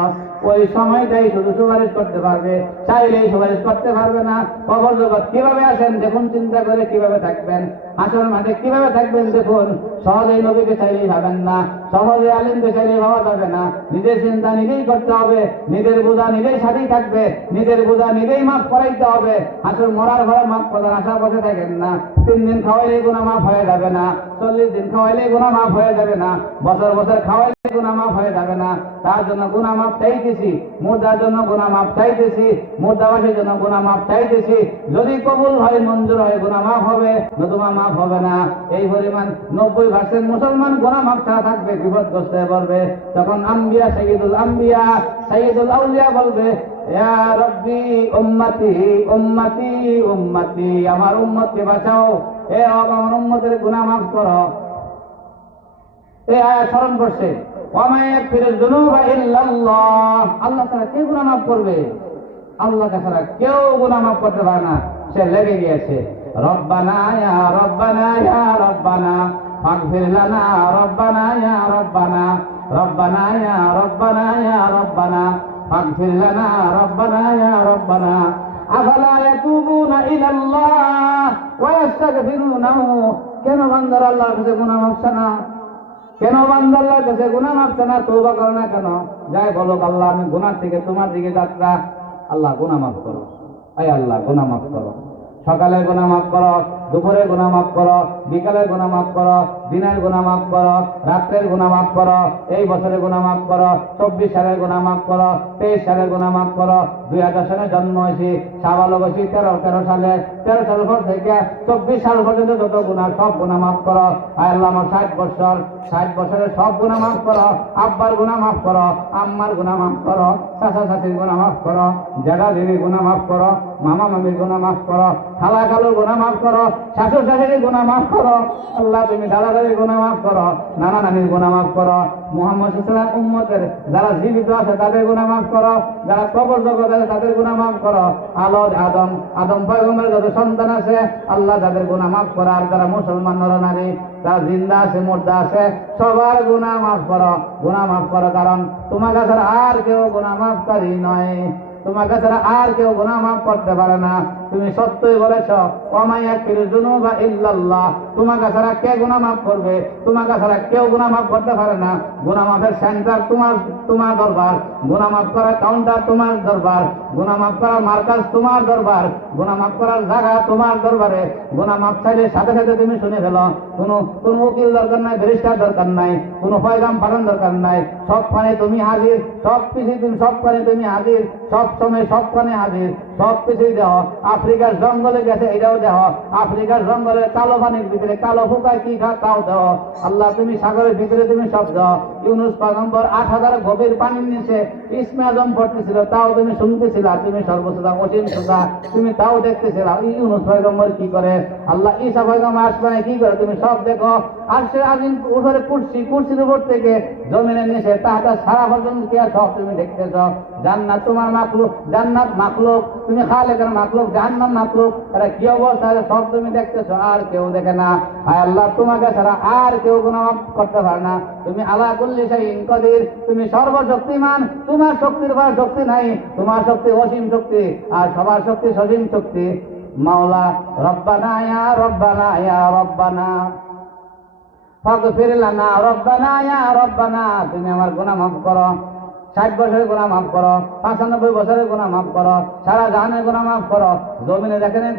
ওই সময়টাই শুধু সুপারিশ করতে পারবে, চাইলেই সুপারিশ করতে পারবে না। কবর জগৎ কিভাবে আসেন দেখুন, চিন্তা করে কিভাবে থাকবেন, হাসর মাঠে কিভাবে থাকবেন দেখুন। সহজেই নবীকে চাইলেই ভাবেন না, সহজে আলিমকে চাইলেই ভাবা যাবে না। নিজের চিন্তা নিজেই করতে হবে, নিজের বোঝা নিজেই সাথেই থাকবে, নিজের বোঝা নিজেই মাফ করাইতে হবে। হাসর মরার ঘরে মাফ করার আশা বসে থাকেন না। 3 দিন খাওয়াইলেই গুনাহ মাফ হয়ে যাবে না, 40 দিন খাওয়াইলেই গুনাহ মাফ হয়ে যাবে না, বছর বছর খাওয়াইলে গুনাহ মাফ হয়ে যাবে না। তার জন্য গুনাহ মাফ চাইতেছি, মুর্দার জন্য গুনাহ মাফ চাইতেছি, মুর্দাবাসীর জন্য গুনাহ মাফ চাইতেছি। যদি কবুল হয়, মঞ্জুর হয়, গুনাহ মাফ হবে, নতুবা মাফ হবে না। এই পরিমাণ 90% মুসলমান গুনাহ মাফ ছাড়া থাকবে, বিপদগ্রস্ত হয়ে পড়বে। তখন আম্বিয়া, সাইয়্যিদুল আম্বিয়া, সাইয়্যিদুল আউলিয়া বলবে, ইয়া রাব্বি উম্মতি উম্মতি উম্মতি, আমার উম্মতকে বাঁচাও, এ আমার উম্মতের গুনাহ মাফ করো। এই আয়াত স্মরণ করছে, ওয়া মা ইয়াগফিরুয যুনুবা ইল্লাল্লাহ, আল্লাহ ছাড়া কে গুনাহ মাফ করবে? আল্লাহ ছাড়া কেউ গুনাহ মাফ করতে পারে না। সে লেগে গিয়েছে, রব্বানা ইয়া রব্বানা ইয়া রব্বানা ফাগফির লানা, রব্বানা ইয়া রব্বানা, রব্বানা ইয়া রব্বানা ইয়া রব্বানা ফাগফির লানা, রব্বানা ইয়া রব্বানা। আফালা ইয়াতুবুনা ইলাল্লাহ ওয়া ইস্তাগফিরুনাহু, কেন বান্দারা আল্লাহর কাছে গুনাহ মাফছে না? কেন বান্দা আল্লাহর কাছে গুনাহ মাফছে না? তওবা করে না কেন? যাই বলো, আল্লাহ আমি গুনাহ থেকে তোমার দিকে যাত্রা, আল্লাহ গুনাহ মাফ করো, এই আল্লাহ গুনাহ মাফ করো। সকালে গুনাহ মাফ করো, দুপুরে গুনাহ মাফ করো, বিকালের গুনাহ মাফ করো, দিনের গুনাহ মাফ করো, রাত্রের গুনাহ মাফ করো, এই বছরের গুনাহ মাফ করো, 24 সালের গুনাহ মাফ করো, 23 সালের গুনাহ মাফ করো। 2000 সালে জন্ম হয়েছি, সাবালক হয়েছি 13 সালে, 13 সাল পর থেকে 24 সাল পর্যন্ত যত গুনাহ, সব গুনাহ মাফ করো। আয় আল্লাহ, আমার 60 বছরের সব গুনাহ মাফ করো। আব্বার গুনাহ মাফ করো, আম্মার গুনাহ মাফ করো, চাচা চাচির গুনাহ মাফ করো, জাদা দিদির গুনাহ মাফ করো, মামা মামির গুনাহ মাফ করো, খালা খালুর গুনাহ মাফ করো, শাশুড় শাশুড়ির গুনাহ মাফ করো। আল্লাহ তুমি দাদা দাদির গুনাহ মাফ করো, নানা নানির গুনাহ মাফ করো। মুহাম্মদ সাল্লাল্লাহু আলাইহি ওয়াসাল্লাম উম্মতের যারা জীবিত আছে তাদের গুনাহ মাফ করো, যারা কবর জগতে আছে তাদের গুনাহ মাফ করো। আদম পয়গম্বরের যত সন্তান আছে আল্লাহ তাদের গুনাহ মাফ করো। আর যারা মুসলমান নরনারী, যারা জিন্দা আছে মুর্দা আছে, সবার গুনাহ মাফ করো, গুনাহ মাফ করো। কারণ তোমার কাছে আর কেউ গুনাহ মাফকারী নয়, তোমার কাছে আর কেউ গুনাহ মাফ করতে পারে না। তুমি সত্যই বলেছ, ওয়া মা ইয়াগফিরুয যুনুবা ইল্লাল্লাহ, তোমার কাছে কে গুনাহ মাফ করবে? তোমার কাছে কেউ গুনাহ মাফ করতে পারে না। গুনাহ মাফের সেন্টার তোমার দরবার, গুনাহ মাফ করার কাউন্টার তোমার দরবার, গুনাহ মাফ করার মার্কাজ তোমার দরবার, গুনাহ মাফ করার জায়গা তোমার দরবারে। গুনাহ মাফ চাইলে সাথে সাথে তুমি শুনে ফেলো। কোনো উকিল দরকার নাই, ব্যারিস্টার দরকার নাই, কোনো পয়গাম পাঠান দরকার নাই। সবখানে তুমি হাজির, সব কিছু তুমি সবখানে তুমি হাজির, সব সময় সবখানে হাজির, সব কিছুই দেহ। আফ্রিকার জঙ্গলে গেছে, এটাও দেহ। আফ্রিকার জঙ্গলের কালো পানির ভিতরে কালো ফুকায় কি খা, তাও দেহ। আল্লাহ তুমি সাগরের ভিতরে তুমি সব দেহ। ইউনুস পয়গম্বর 8000 গভীর পানির নিচে ইসমে আজম পড়তেছিল, তাও তুমি শুনতেছিলা। তুমি সর্বসদা অসীম সুদা, তুমি তাও দেখতেছিলা। ইউনুস পয়গম্বর কি করে, আল্লাহ ঈসা পয়গম্বর আসমানে কি করে, তুমি সব দেখো। আর সে আজিম উপরে কুরসির উপর থেকে জমিনের নিচে তাহাটা সারা পর্যন্ত কি সব তুমি দেখতেছ। জান্নাত তোমার মাখলুক, জান্নাত মাখলুক, তুমি খালেকের মাখলুক, জাহান্নাম মাখলুক, এরা কি অবস্থা সব তুমি দেখতেছো, আর কেউ দেখে না। আয় আল্লাহ, তোমাকে ছাড়া আর কেউ গুনাহ মাফ করতে পারে না। তুমি আলা কুল্লি শাইইন কাদির, তুমি সর্বশক্তিমান, তোমার শক্তির পর শক্তি নাই, তোমার শক্তি অসীম শক্তি, আর সবার শক্তি সসীম শক্তি। মাওলা রব্বানা ইয়া রব্বানা ইয়া রব্বানা ফাগফির লানা রব্বানা ইয়া রব্বানা, তুমি আমার গুনাহ মাফ করো। 60 বছরের গুনাহ মাফ করো, 95 বছরের গুনাহ মাফ করো, সারা জাহানের গুনাহ মাফ করো। জমিনে যেখানে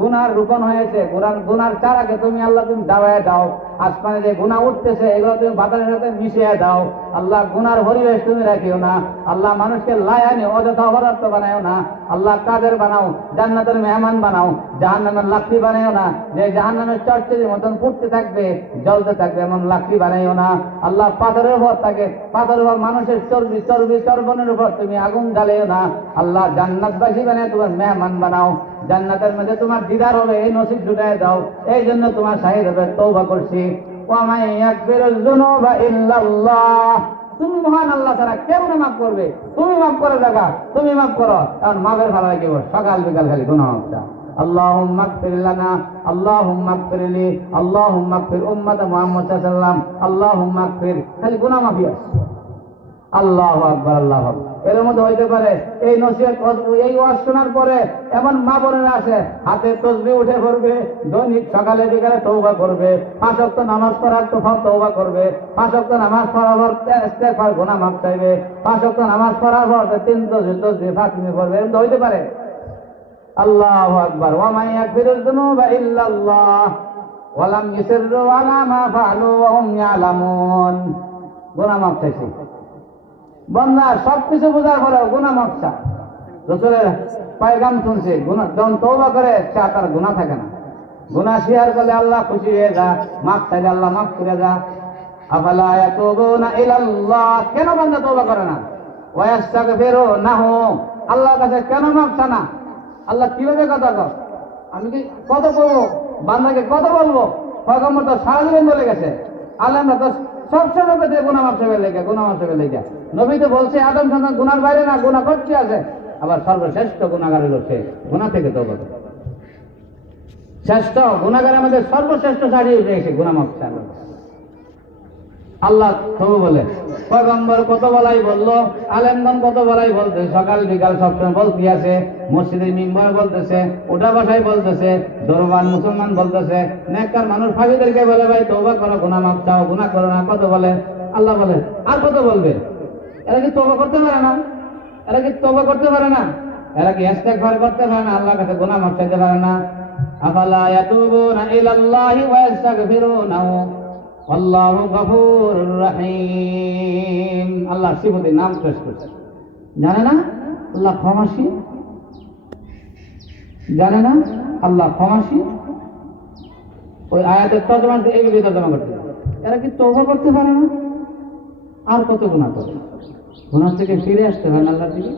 গুনার রোপণ হয়েছে, গুনার চারাকে তুমি আল্লাহ তুমি দাবায় দাও। আসমানে যে গুনাহ উঠতেছে এগুলো তুমি বাতাসের সাথে মিশিয়ে দাও। আল্লাহ গুনার পরিবেশ তুমি রাখিও না। আল্লাহ মানুষকে লায়ানি অযথা অপদার্থ বানাও না। আল্লাহ কাদের বানাও, জান্নাতের মেহমান বানাও, জাহান্নামের লাকড়ি বানাইও না। যে জাহান্নামের চর্চের মতন ফুটতে থাকবে, জ্বলতে থাকবে, এমন লাকড়ি বানাইও না। আল্লাহ পাথরের উপর থাকে, পাথরের উপর মানুষের চর্বনের উপর তুমি আগুন জ্বালিও না। আল্লাহ জান্নাতবাসী বানায় তোমার মেহমান বানাও। জান্নাতের মধ্যে তোমার দিদার হবে এই নসিব জুটায় দাও। এই জন্য তোমার শাহিদ হবে তওবা করছি। ওয়া মান ইয়াগফিরুয যুনুবা ইল্লাল্লাহ, তুমি মহান আল্লাহ ছাড়া কেউ না মাফ করবে। তুমি মাফ করে দেখা, তুমি মাফ করো, কারণ মাফের ভালো লাগে সকাল বিকাল খালি গুনাহ হচ্ছে। আল্লাহুম্মা ইগফির লানা, আল্লাহুম্মা ইগফির লি, আল্লাহুম্মা ইগফির উম্মত মুহাম্মদ সাল্লাল্লাহু আলাইহি ওয়াসাল্লাম, আল্লাহুম্মা ইগফির, খালি গুনাহ মাফি আছে। আল্লাহু আকবার, আল্লাহু আকবার। এর মধ্যে হইতে পারে এই নসিহত, এই ওয়াজ শোনার পরে এমন মা বোনেরা আছে হাতে তসবিহ উঠে পড়বে, দৈনিক সকালে বিকালে তওবা করবে, 5 ওয়াক্ত নামাজ পড়ার তো তওবা করবে, 5 ওয়াক্ত নামাজ পড়ার পর ইস্তেগফার গুনাহ মাফ চাইবে, 5 ওয়াক্ত নামাজ পড়ার পর 3 তসবিহ ফাতিমি পড়বে। এরকম হইতে পারে। আল্লাহু আকবার। ওয়া মান ইয়াগফিরুয যুনুবা ইল্লাল্লাহ ওয়া লাম ইউসিররু আলা মা ফাআলু ওয়া হুম ইয়ালামুন। গুনাহ মাফ চাইছে বান্দা, সবকিছু বোঝার পরে গুনাহ মাফ চায়। রাসূলের পয়গাম শুনছে, গুনাহ যখন তওবা করে তার গুনাহ থাকে না। গুনাহ শেয়ার করলে আল্লাহ খুশি হয়ে যায়, মাফ চাইলে আল্লাহ মাফ করে যায়। আফালা ইয়াতুবুনা ইলাল্লাহ, কেন বান্দা তওবা করে না? ওয়া ইয়াস্তাগফিরুনাহু, আল্লাহর কাছে কেন মাফ চায় না? আল্লাহ কিভাবে কথা কর? আমি কি কত বলবো বান্দাকে, কত বলবো? পয়গম্বর তো সারা জীবন বলে গেছে, আলেমরা তো সবসময় পেতে গুনাহ মাফ চাইবে লেগে, গুনাহ মাফ চাইবে লেগে। নবী তো বলছে আদম সন্তান গুনার বাইরে না, গুনাহ করতে আছে। আবার সর্বশ্রেষ্ঠ গুনাহগার হলো সে, গুনাহ থেকে তওবা করে। শ্রেষ্ঠ গুনাহগার আমাদের সর্বশ্রেষ্ঠ সারিয়ে গেছে গুনাহ মাফ চাইবে। আল্লাহ তবু বলে, পয়গম্বর কত বলাই বললো, আলেমগণ কত বলাই বলতে, সকাল বিকাল সবসময় বলতে আছে, মসজিদের মিম্বর বলতেছে, ওটা বাসায় বলতেছে, দরবার মুসলমান বলতেছে, নেককার মানুষ ফাঁকিদেরকে বলে ভাই তওবা করো, গুনাহ মাফ চাও, গুনাহ করো না, কত বলে। আল্লাহ বলে আর কত বলবে? এরা কি তওবা করতে পারে না? এরা কি তওবা করতে পারে না? এরা কি ইস্তেগফার করতে পারে না? আল্লাহর কাছে গুনাহ মাফ চাইতে পারে না? আফালা ইয়াতুবুনা ইলাল্লাহি ওয়া ইস্তাগফিরুনাহু আল্লাহু গফুরুর রহিম। আল্লাহ সিফাতের নাম পেশ করছে। জানে না আল্লাহ ক্ষমাশীল? জানে না আল্লাহ ক্ষমাশীল? ওই আয়াতের তর্জমা এইভাবে তর্জমা করতে, এরা কি তওবা করতে পারে না? আর কত গুনাহ করে, গুনাহ থেকে ফিরে আসতে পারে না আল্লাহর দিকে।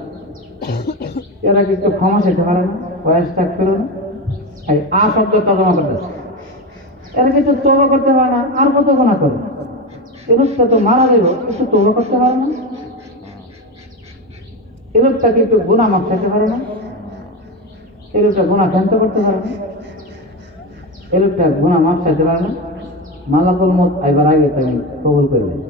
এরা কি একটু ক্ষমা চাইতে পারে না? ওয়াস্তাগফিরুন, এই আ শব্দ তর্জমা করতেছে। এরা কিন্তু তওবা করতে পারে না, আর কত গুনাহ করে। এই লোকটা তো মারা যাবে, একটু তওবা করতে পারে না? এই লোকটা কি একটু গুনাহ মাফ চাইতে পারে না? এই লোকটা গুনাহ ক্ষান্ত করতে পারে না? এই লোকটা গুনাহ মাফ চাইতে পারে না? মালাকুল মউত আইবার আগে তাই কবুল করবেন।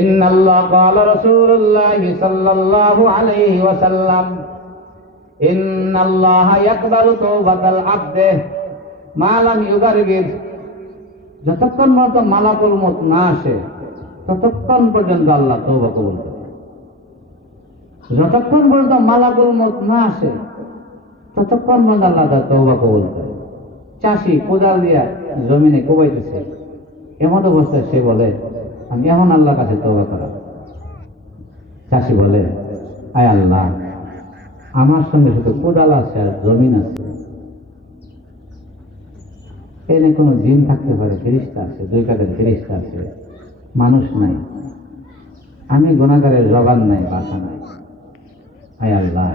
إن الله قال رسول الله صلى الله عليه وسلم إن الله يقبل توبة العبد ما لم يغرغر। যতক্ষণ পর্যন্ত মালাকুল মউত না আসে ততক্ষণ পর্যন্ত আল্লাহ তওবা কবুল করে। যতক্ষণ পর্যন্ত মালাকুল মউত না আসে ততক্ষণ পর্যন্ত আল্লাহ তার তওবা কবুল করে। চাষি কোদাল দিয়া জমিনে কোবাইতেছে, এমন অবস্থায় সে বলে আমি এখন আল্লাহর কাছে তওবা করা। চাষি বলে আয় আল্লাহ, আমার সঙ্গে শুধু কোদাল আছে আর জমিন আছে, এনে কোনো জিন থাকতে পারে, ফেরেশতা আছে, 2 কাদের ফেরেশতা আছে, মানুষ নাই, আমি গুনাহগারের জবান নাই, ভাষা নাই। আয় আল্লাহ,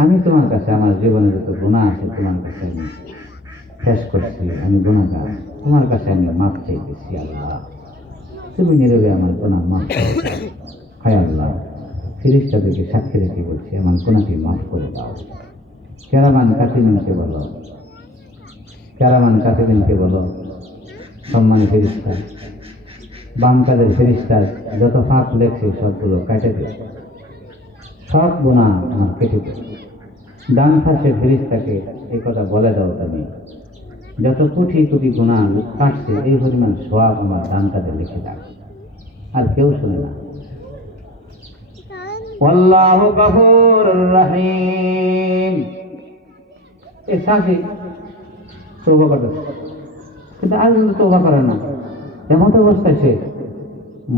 আমি তোমার কাছে আমার জীবনের যত গুনাহ আছে তোমার কাছে আমি পেশ করছি, আমি গুনাহগার, তোমার কাছে আমি মাফ চাইতেছি। আল্লাহ তুমি নীরবে আমার গুনাহ মাফ করে দাও। হায় আল্লাহ, ফেরেশতাদেরকে সাক্ষী রেখে বলছি আমার গুনাহটি মাফ করে দাও। কেরামান কাতিবিনকে বলো, কেরামান কাতিবিনকে বলো, সম্মানী ফেরেশতা, বাম কাজের ফেরেশতা যত পাপ লেখছে সবগুলো কেটে দে, সব গুনাহ আমার কেটে দে। ডান পাশের ফেরেশতাকে এই কথা বলে দাও, তুমি যত কোটি কোটি গুনাহ কাটছে এই পরিমাণ সওয়াব আমার ডান কাজে লিখে দাও। আর কেউ শুনে না। আল্লাহু গফুরুর রহিম। এই সাথী তওবা করতে, কিন্তু আজ তওবা করে না। এমন অবস্থায় সে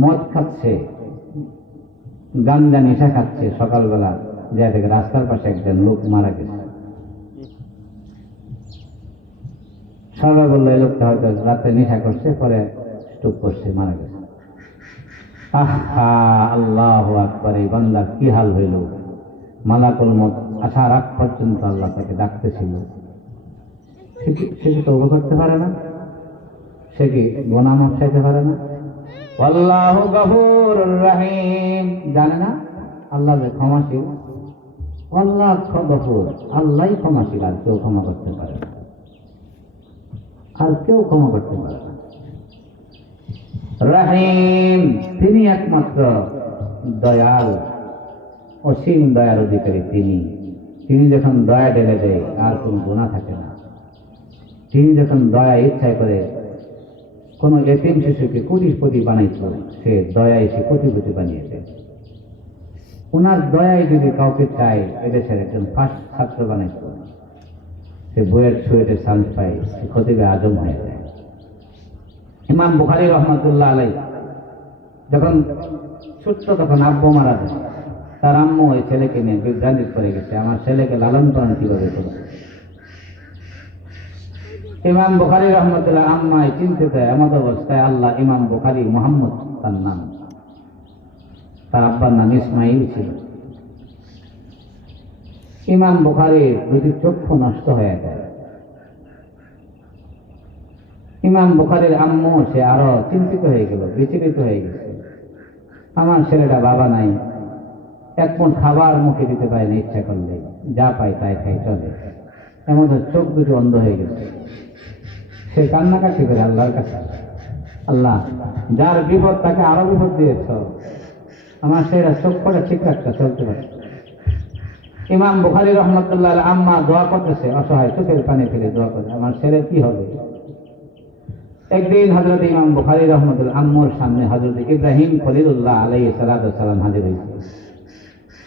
মদ খাচ্ছে, গাঞ্জা নেশা খাচ্ছে। সকালবেলা যা থেকে রাস্তার পাশে একজন লোক মারা গেছে। সবাই বললো এই লোকটা হয়তো রাতে নেশা করছে, পরে স্ট্রোক করছে, মারা গেছে। আহা, আল্লাহু আকবার! এই বান্দার কি হাল হইল! মালাকুল মউত আসার আগ পর্যন্ত আল্লাহ তাকে ডাকতেছিল। সে কি তওবা করতে পারে না? সে কি গুনাহ মাফ চাইতে পারে না? আল্লাহু গফুরুর রহিম। জানে না আল্লাহ যে ক্ষমাশীল? আল্লাহ গফুর, আল্লাহই ক্ষমাশীল, আর কেউ ক্ষমা করতে পারে না, আর কেউ ক্ষমা করতে পারে না। রহিম, তিনি একমাত্র দয়াল, অসীম দয়ার অধিকারী। তিনি যখন দয়া ঢেলে দেয় আর কোন গুনাহ থাকে না। তিনি যখন দয়া ইচ্ছায় করে কোন এতিম শিশুকে কোটিপতি বানাইত, সে দয়ায় সে কোটিপতি বানিয়েছে। ওনার দয়ায় যদি কাউকে চায় এদেশের একজন ফার্স্ট ছাত্র বানাইত, সে বইয়ের ছুয়েটে চান্স পায়, সে খতিবে আজম হয়ে যায়। ইমাম বুখারী রহমাতুল্লাহ আলাইহি যখন ছোট্ট, তখন আব্বু মারা যায়। তার আম্মু ওই ছেলেকে নিয়ে বিভ্রান্তিত করে গেছে, আমার ছেলেকে লালন পালন কিভাবে করবে। ইমাম বুখারী রহমাতুল্লাহ আম্মায় চিন্তিত। এমত অবস্থায় আল্লাহ ইমাম বুখারী, মুহাম্মদ তার নাম, তার আব্বার নাম ইসমাইল ছিল। ইমাম বুখারীর দুটি চক্ষু নষ্ট হয়ে যায়। ইমাম বুখারীর আম্মু সে আরো চিন্তিত হয়ে গেল, বিচলিত হয়ে গেছে। আমার ছেলেটা বাবা নাই, এক মুঠ খাবার মুখে দিতে পারে না, ইচ্ছা করলে যা পাই তাই খাই চলে। এমন চোখ দুটো অন্ধ হয়ে গেছে। সে কান্নাকাটি করে আল্লাহর কাছে, আল্লাহ, যার বিপদ তাকে আরো বিপদ দিয়েছ, আমার সেটা চোখ করে ঠিক রাখতে চলতে পারে। ইমাম বুখারী রহমাতুল্লাহ আম্মা দোয়া করতেছে, অসহায় চোখের পানি ফেলে দোয়া করে, আমার ছেলে কি হবে। একদিন হযরত ইমাম বুখারী রহমাতুল্লাহ আম্মুর সামনে হযরত ইব্রাহিম খলিলুল্লাহ আলাইহিস সালাম হাজির হয়েছে।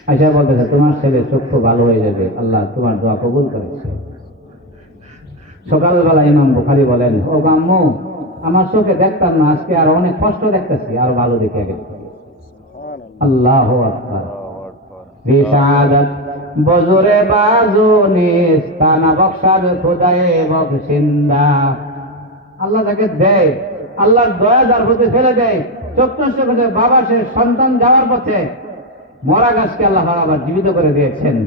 আয়েশা বলতেছে, তোমার ছেলে চক্ষু ভালো হয়ে যাবে, আল্লাহ তোমার দোয়া কবুল করেছে। সকালবেলা ইমাম বুখারী বলেন, ও আম্মু, আমার চোখে দেখতাম না, আজকে আর অনেক কষ্ট দেখতেছি, আর ভালো দেখে গেছে। আল্লাহু আকবার। রিশাদাত বজরে বাজুনি স্তানা বখশাদ খোদায়ে বখশিন্দা। আল্লাহ যাকে দেয়, আল্লাহর দয়া যার প্রতি ফেলে দেয়, চোখ নষ্ট করে বাবা সে সন্তান যাওয়ার পথে মরা গাছকে আল্লাহ আবার জীবিত করে দিয়েছেন।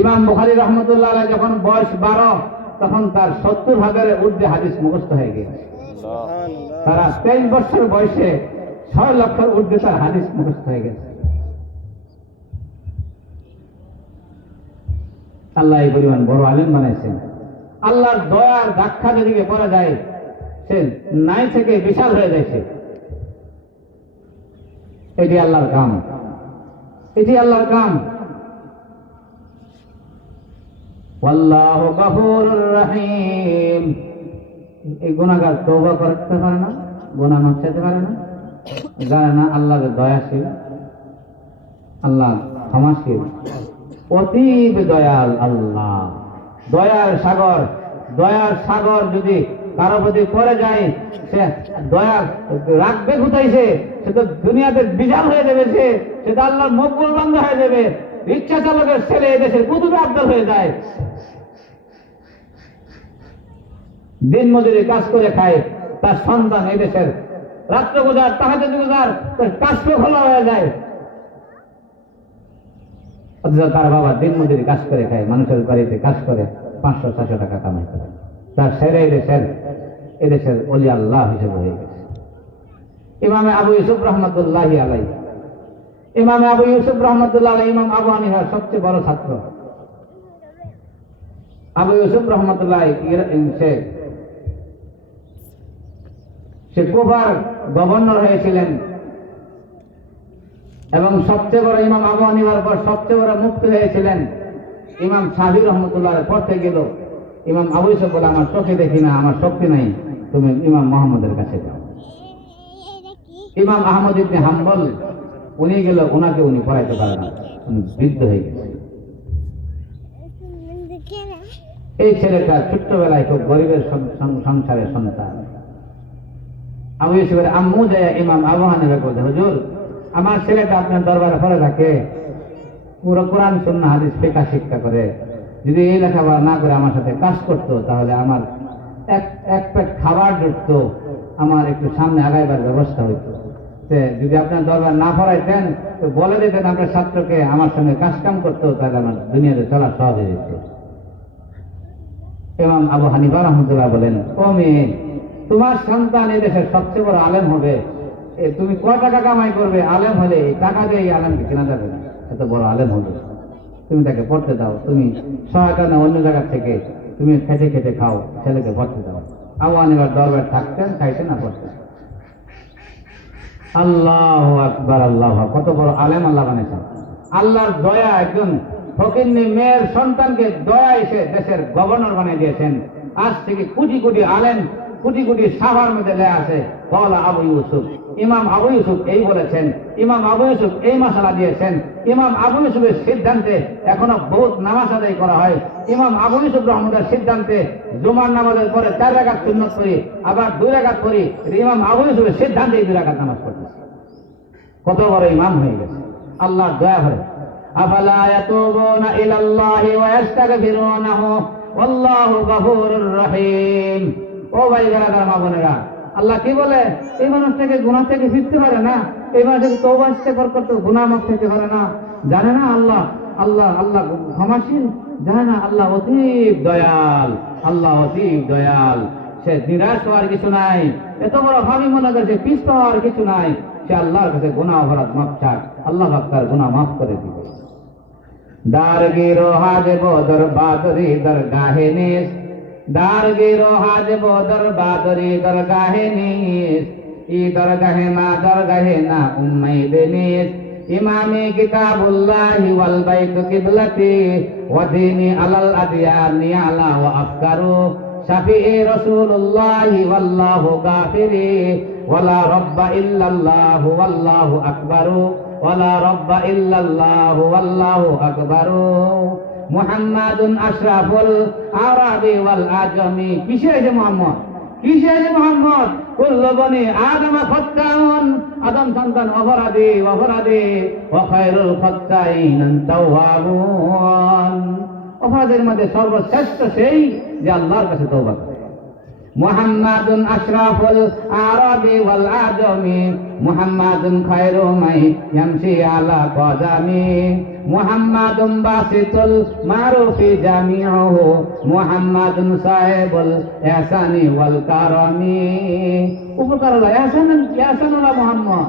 ইমাম বুখারী রহমাতুল্লাহ আলাইহি যখন বয়স 12, তখন তার 70 হাজারের ঊর্ধ্বে হাদিস মুখস্থ হয়ে গেছে। তারা 23 বছর বয়সে 6 লক্ষের ঊর্ধ্বে তার হাদিস মুখস্থ হয়ে গেছে। আল্লাহ এই পরিমাণ বড় আলেম বানাইছেন। আল্লাহর দয়ার ধাক্কা যেদিকে পড়া যায়, সে নাই থেকে বিশাল হয়ে যাচ্ছে। এটি আল্লাহর কাম, এটি আল্লাহর কাম। আল্লাহু গফুরুর রহিম। এই গুনাহগার তওবা করতে পারে না, গুনাহ মাফ চাইতে পারে না, জানে না আল্লাহর দয়াশীল, আল্লাহ ক্ষমাশীল, অতীব দয়াল আল্লাহ, দয়ার সাগর। দয়ার সাগর যদি কারো প্রতি পড়ে যায়, সে দয়া রাখবে কোথাইছে, সে তো দুনিয়াতে বিশাল হয়ে যাবে, সে তো আল্লাহর মকবুল বান্দা হয়ে যাবে। রিক্সা চালকের ছেলে এদেশের কুতুবে আবদাল হয়ে যায়। দিন মজুরি কাজ করে খায়, তার সন্তান এদেশের রাত্র গুজার, তাহাজ্জুদ গুজার, তার কাষ্ট খোলা হয়ে যায়। অথচ তার বাবা দিন মজুরি কাজ করে খায়, মানুষের বাড়িতে কাজ করে 500-400 টাকা কামাই করে। তার ছেলে এদেশের ওলি আল্লাহ হিসেবে হয়ে গেছে। ইমামে আবু ইউসুফ রহমতুল্লাহি আলাইহি। ইমামে আবু ইউসুফ রহমতুল্লাহ আলাইহি ইমাম আবু হানিফার সবচেয়ে বড় ছাত্র। আবু ইউসুফ রহমতুল্লাহ সে কুফার গভর্নর হয়েছিলেন এবং সবচেয়ে বড় ইমাম আবু হানিফার পর সবচেয়ে বড় মুফতি হয়েছিলেন ইমাম শাফি রহমতুল্লাহ। পড়তে গেল ইমাম আবু ইউসুফ বলে, আমার চোখে দেখি না, আমার শক্তি নাই, তুমি ইমাম মোহাম্মদের কাছে যাও। ইমাম আহমদ ইবনে হাম্বল উনি গেল, ওনাকে উনি পড়াইতে পারে না, উনি বৃদ্ধ হয়ে গেছে। এই ছেলেটা ছোট্টবেলায় খুব গরিবের সংসারের সন্তান। আবু ইউসুফের আম্মু যায় ইমাম আবু হানিফা বলতে, হুজুর আমার ছেলেটা আপনার দরবারে পড়ে থাকে, পুরো কোরআন সুন্নাহ হাদিস ফিকহ শিক্ষা করে, যদি এই লেখাপড়া না করে আমার সাথে কাজ করতো তাহলে আমার এক পেট খাবার জুটতো, আমার একটু সামনে আগাইবার ব্যবস্থা হইতো। যদি আপনার দরবার না পড়াইতেন তো বলে দিতেন আপনার ছাত্রকে আমার সঙ্গে কাজ কাম করতো, তাহলে আমার দুনিয়াতে চলা সহজ হয়ে যেত। ইমাম আবু হানিফা রহমতুল্লাহ বলেন, ও মেয়ে, তোমার সন্তান এই দেশের সবচেয়ে বড় আলেম হবে, তুমি কয় টাকা কামাই করবে, আলেম হলে টাকা দিয়ে এই আলেমকে কেনা যাবে না, এত বড় আলেম হবে, তুমি তাকে পড়তে দাও, তুমি সহায়তা না অন্য জায়গা থেকে তুমি খেটে খেটে খাও, ছেলেকে পড়তে দাও। আবু হানিফার দরবার থাকতেন, খাইতেন না পড়তেন। আল্লাহু আকবার, আল্লাহ, কত বড় আলেম আল্লাহ বানিয়েছেন। আল্লাহর দয়া, একজন ফকিন্নি মেয়ের সন্তানকে দয়া এসে দেশের গভর্নর বানিয়ে দিয়েছেন। আজ থেকে কোটি কোটি আলেম, কোটি কোটি সাভার মধ্যে লেয়া আছে, বলা আবু ইউসুফ, ইমাম আবু ইউসুফ এই বলেছেন, ইমাম আবু ইউসুফ এই মশালা দিয়েছেন। ইমাম আবু ইউসুফের সিদ্ধান্তে এখনো বহুত নামাজ আদায় করা হয়। ইমাম আবু ইউসুফ রহমতের সিদ্ধান্তে জুমার নামাজের পরে 4 রাকাত সুন্নত করি, আবার 2 রাকাত করি। ইমাম আবু ইউসুফের সিদ্ধান্তে 2 রাকাত নামাজ পড়তেছে। কত বড় ইমাম হয়ে গেছে, আল্লাহর দয়া হয়। আফালা ইয়াতুবুনা ইলাল্লাহি ওয়া ইস্তাগফিরুনাহু ওয়াল্লাহু গফুরুর রহিম। ও ভাই যারা মা বোনেরা, আল্লাহ কি বলে, এই মানুষটাকে গুনাহ থেকে ফিরতে পারে না, এই মানুষটাকে তওবা ইস্তেগফার করতে, গুনাহ মাফ করতে পারে না, জানে না আল্লাহ আল্লাহ আল্লাহ ক্ষমাশীল, জানে না আল্লাহ অতীব দয়াল, আল্লাহ অতীব দয়াল। সে নিরাশ হওয়ার কিছু নাই, এত বড় ভাবি মনে করছে পিছতে হওয়ার কিছু নাই, সে আল্লাহর কাছে গুনাহ অপরাধ মাফ চাক, আল্লাহ পাক তার গুনাহ মাফ করে দিবে। দারগিরো হাজব দরবাদরি দরগাহে নিস, দারগিরো হাজব দরবাদরি দরগাহে নিস, ই দরগাহে মা দরগাহে না উম্মাইদ নিস, ইমামি কিতাবুল্লাহি ওয়াল বাইতু কিবলাতি ওয়া দীনি আলাল আদিয়ানি আলা ওয়া আফকারু শাফিঈ রাসূলুল্লাহি ওয়াল্লাহু গাফিরি ওয়ালা রাব্বা ইল্লাল্লাহু ওয়াল্লাহু আকবারু ওয়ালা রাব্বা ইল্লাল্লাহু ওয়াল্লাহু আকবারু মুহাম্মাদুন আশরাফুল আরাবি ওয়াল আজমি। কিসে আছে মুহাম্মদ, কিসে আছে মুহাম্মদ? কুল্লু বনি আদম খাত্তাউন, আদম সন্তান অপরাধী অপরাধী, ওয়া খায়রুল খাত্তাইন তাওয়াবুন, অপরাধের মধ্যে সর্বশ্রেষ্ঠ সেই যে আল্লাহর কাছে তওবা করে। মুহাম্মাদুন আশরাফুল আরাবি ওয়াল আজমি, মুহাম্মাদুন খায়রু মাই ইয়ামশি আলা কদামি, মুহাম্মাদুন বাসিতুল মারুফি জামিউহু, মুহাম্মাদুন সাহেবুল ইহসানি ওয়াল কারামি। উপকারুল্লাহ ইহসানুল্লাহ মুহাম্মদ,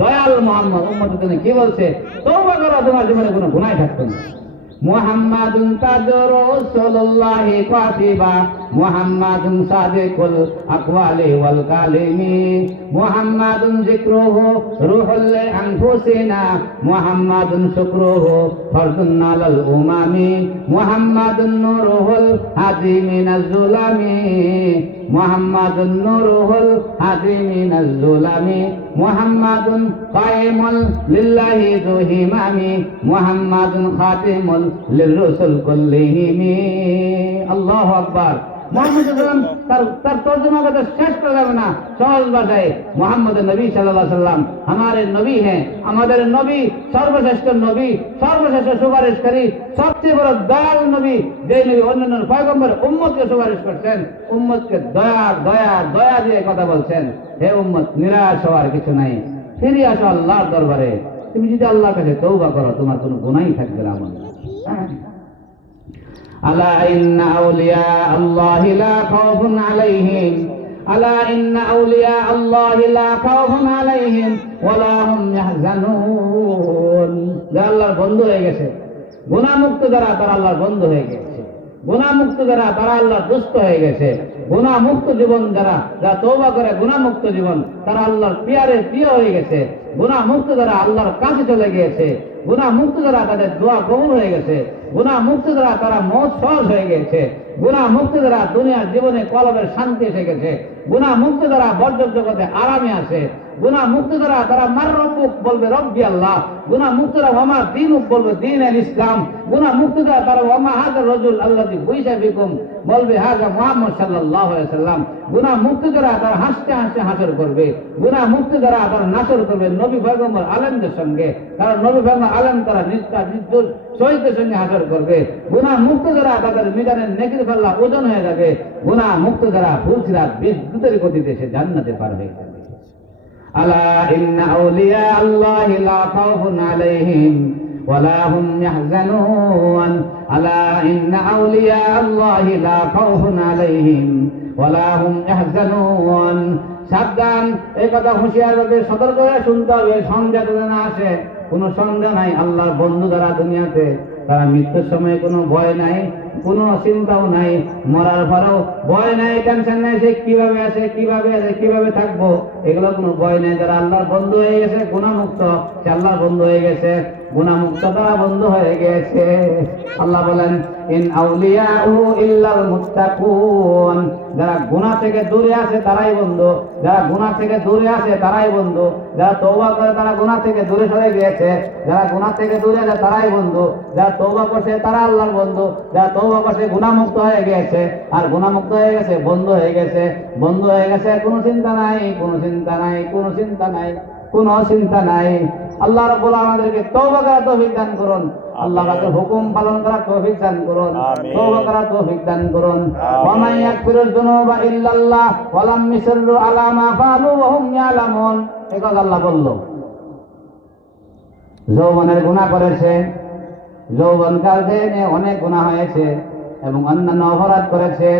দয়াল মুহাম্মদ। উম্মতের জন্য কি বলছে? তওবা করো, তোমার জীবনে কোনো গুনাহ থাকবে না। মুহাম্মাদুন তাদরুসুল্লাহি কাতিবা, মুহাম্মাদুন সাদিকুল আকওয়ালি ওয়াল কালিমি, মুহাম্মাদুন যিকরুহু রূহুল আনফুসিনা, মুহাম্মাদুন শুকরুহু ফরদুন আলাল উমামি, মুহাম্মাদুন নূরুহুল হাদি মিনাজ যুলামি, মুহাম্মাদুন নূরুহুল হাদি মিনাজ যুলামি, মুহাম্মাদুন কায়েমুল লিল্লাহি যু হিমামি, মুহাম্মাদুন খাতিমুল লিররুসুল কুল্লিহিমি। আল্লাহু আকবার। মুহাম্মদ তার তর্জমা করতে শেষ করা যাবে না সহজ ভাষায়। মুহাম্মদ নবী সাল্লাল্লাহু আলাইহি সাল্লাম हमारे নবী हैं, আমাদের নবী সর্বশ্রেষ্ঠ নবী, সর্বশ্রেষ্ঠ সুপারিশকারী, সবচেয়ে বড় দয়াল নবী, যে নবী অন্যান্য পয়গম্বর উম্মতকে সুপারিশ করছেন, উম্মতকে দয়া দয়া দয়া দিয়ে কথা বলছেন, হে উম্মত নিরাশ হওয়ার কিছু নাই, ফিরে আসো আল্লাহর দরবারে। তুমি যদি আল্লাহর কাছে তওবা করো, তোমার কোনো গুনাহই থাকবে না। আলা ইন্না আউলিয়া আল্লাহি লা খাউফুন আলাইহিম আলা ইন্না আউলিয়া আল্লাহি লা খাউফুন আলাইহিম ওয়া লা হুম ইয়াহজানুন। যারা আল্লাহর বন্ধু হয়ে গেছে, গুনাহমুক্ত যারা তারা আল্লাহর বন্ধু হয়ে গেছে, গুনাহমুক্ত যারা তারা আল্লাহর দুষ্ট হয়ে গেছে, গুনাহমুক্ত জীবন যারা যারা তওবা করে গুনাহমুক্ত জীবন তারা আল্লাহর প্রিয় হয়ে গেছে, গুনাহমুক্ত যারা আল্লাহর কাছে চলে গিয়েছে, গুনাহমুক্ত যারা তাদের দোয়া কবুল হয়ে গেছে, গুনাহমুক্ত যারা তারা মওত সহজ হয়ে গেছে, গুনাহমুক্ত যারা দুনিয়ার জীবনে কলবের শান্তি এসে গেছে, গুনাহমুক্ত যারা বর্জ্য জগতে আরামে আছে, গুনাহমুক্ত যারা তারা মার রব্বুক বলবে রব্বি আল্লাহ, গুনাহমুক্ত যারা ওমা দীনুক বলবে দীন আল ইসলাম, গুনাহমুক্ত যারা তারা ওমা হাজার রজুল আল্লাযী বুইসা বিকুম বলবে হাজা মুহাম্মদ সাল্লাল্লাহু আলাইহি সাল্লাম, গুনাহমুক্ত যারা তারা হাসতে হাসতে হাসর করবে, গুনাহমুক্ত যারা তারা নাসর করবে নবী পয়গম্বর আলেমদের সঙ্গে, কারণ নবী পয়গম্বর আলেম তারা নির্দোষ শহীদের সঙ্গে হাসর করবে, গুনাহমুক্ত যারা তাদের মিজানের নেকির পাল্লা ওজন হয়ে যাবে, গুনাহমুক্ত যারা ফুলসিরাত বিদ্যুতের গতিতে সে জান্নাতে পার হয়ে যাবে। আলা ইন্না আউলিয়া আল্লাহি লা খাউফুন আলাইহিম ওয়া লা হুম ইয়াহজানুন। আলা ইন্না আউলিয়া আল্লাহি লা খাউফুন আলাইহিম ওয়া লা হুম ইয়াহজানুন। সাবধান, এই কথা হুঁশিয়ার ভাবে সতর্ক হয়ে শুনতে হবে, সন্দেহ না আসে। কোনো সন্দেহ নাই, আল্লাহর বন্ধু যারা দুনিয়াতে তারা মৃত্যুর সময় কোনো ভয় নাই, কোনো চিন্তাও নাই, মরার পরেও ভয় নাই, টেনশন নাই, সে কিভাবে আছে কিভাবে থাকবো, এগুলো কোনো ভয় নাই। যারা আল্লাহর বন্ধু হয়ে গেছে গুনাহমুক্ত, সে আল্লাহর বন্ধু হয়ে গেছে, গুনাহমুক্ত তারা বন্ধু হয়ে গেছে। আল্লাহ বলেন ইন আউলিয়াউ ইল্লাল মুত্তাকুন। যারা গুনাহ থেকে দূরে আছে তারাই বন্ধু, যারা গুনাহ থেকে দূরে আছে তারাই বন্ধু, যারা তওবা করে তারা গুনাহ থেকে দূরে সরে গিয়েছে, যারা গুনাহ থেকে দূরে আছে তারাই বন্ধু, যারা তওবা করছে তারা আল্লাহর বন্ধু, যারা তওবা করছে গুনাহমুক্ত হয়ে গিয়েছে, আর গুনাহমুক্ত হয়ে গেছে বন্ধু হয়ে গেছে, বন্ধু হয়ে গেছে, কোনো চিন্তা নাই, কোনো চিন্তা নাই, কোনো চিন্তা নাই, কোনো চিন্তা নাই। আল্লাহ রাব্বুল আলামিন আমাদেরকে তওবা করার তৌফিক দান করুন, আল্লাহ পাকের হুকুম পালন করার তৌফিক দান করুন, তওবা করার তৌফিক দান করুন। ওয়া মান ইয়াগফিরুয যুনুবা ইল্লাল্লাহ ওয়া লাম ইউসিররু আলা মা ফাআলু ওয়া হুম ইয়ালামুন। এই কথা আল্লাহ বলল। যৌবনের গুনাহ করেছে, যৌবনকালে অনেক গুনাহ হয়েছে এবং অন্যান্য অপরাধ করেছে,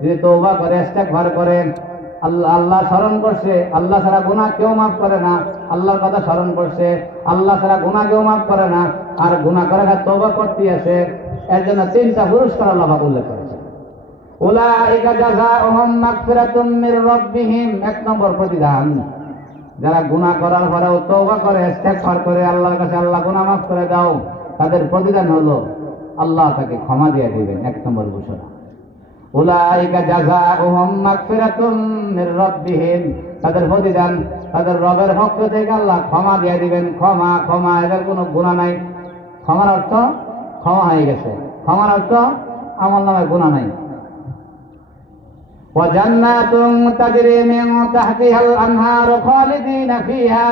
যদি তওবা করে ইস্তেগফার করে আল্লাহ স্মরণ করছে, আল্লাহ ছাড়া গুনাহ কেউ মাফ করে না, আল্লাহর কথা স্মরণ করছে, আল্লাহ ছাড়া গুনাহ কেউ মাফ করে না, আর গুনাহ করে তওবা করতে আছে, এর জন্য তিনটা পুরস্কার আল্লাহ পাক উল্লেখ করেছে। উলাইকা জাযাউহুম মাগফিরাতুম মির রাব্বিহিম। এক নম্বর প্রতিদান, যারা গুনাহ করার পরেও তওবা করে ইস্তেগফার করে আল্লাহর কাছে আল্লাহ গুনাহ মাফ করে দাও, তাদের প্রতিদান হলো আল্লাহ তাকে ক্ষমা দিয়ে দিবেন। এক নম্বর ঘোষণা, উলাইকা জাযাউহুম মাগফিরাতুম মির রাব্বিহিম, তাদের প্রতিদান তাদের রবের পক্ষ থেকে আল্লাহ ক্ষমা দিয়ে দিবেন। ক্ষমা, ক্ষমা, এদের কোনো গুনাহ নাই। ক্ষমার অর্থ ক্ষমা হয়ে গেছে, ক্ষমার অর্থ আমল নামে গুনাহ নাই। ওয়া জান্নাতুন তাজরি মিন তাহতিহাল আনহারু খালিদিনা ফিহা।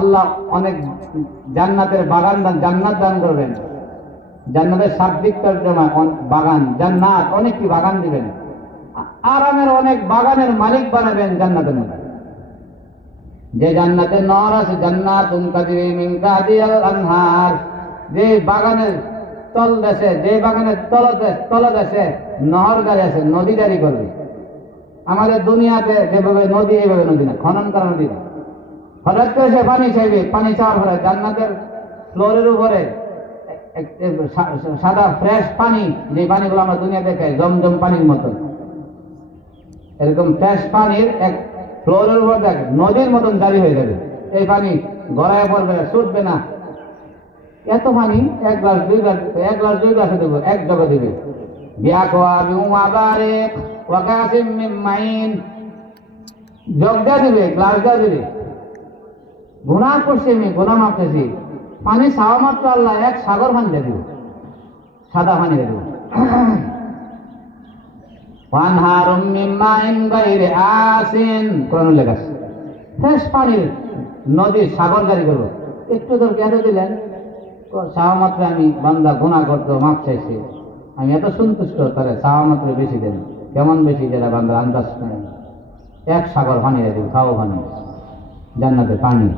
আল্লাহ অনেক জান্নাতের বাগান দান, জান্নাত দান করবেন। জান্নাতের শাব্দিক তর্জমা বাগান, জান্নাত, অনেক কি বাগান দিবেন, আরামের অনেক বাগানের মালিক বানাবেন জান্নাতের মধ্যে। যে জান্নাতে নহর আছে, জান্নাতুন তাজরি মিন তাহতিহাল আনহার, যে বাগানের তলদেশে, যে বাগানের তলদেশে নহর জারি আছে, নদী জারি করবে। আমাদের দুনিয়াতে যেভাবে নদী, এইভাবে নদী না, খনন করা নদী না। হঠাৎ করে সে পানি চাইবে, পানি চাওয়ার পরে জান্নাতের ফ্লোরের উপরে সাদা ফ্রেশ পানি, যে পানিগুলো আমরা দুনিয়া দেখে জমজম পানির মতো, এরকম ফ্রেশ পানির এক ফ্লোরের উপর দেখ নদীর মতন জারি হয়ে যাবে। এই পানি গড়ায় পড়বে, ছুটবে না। এত পানি এক গ্লাস দুই গ্লাসে দেবো, এক জগে দেবে। জগ দেওয়া দেবে, গ্লাস দেওয়া দেবে। গুনাহ করছি আমি, গুনাহ মাপতেছি, পানি চাওয়া মাত্র আল্লাহ এক সাগর পানি দিয়ে দেবে, সাদা পানি দিয়ে দেবে। ওয়ানহারুম মিন মাইন গায়রি আসিন, কোরআনে লেখা আছে ফ্রেশ পানির নদী, সাগর জারি করবো। একটু তোর কেন দিলেন? চাওয়া মাত্র আমি বান্দা গুনাহ করতো, মাপ চাইছি, আমি এত সন্তুষ্ট, তাহলে চাওয়া মাত্র বেশি দেন। কেমন বেশি? যেটা বান্দার আন্দাজ নেই। এক সাগর পানি দিয়ে দেবে, খাও পানি, জান্নাতের পানি।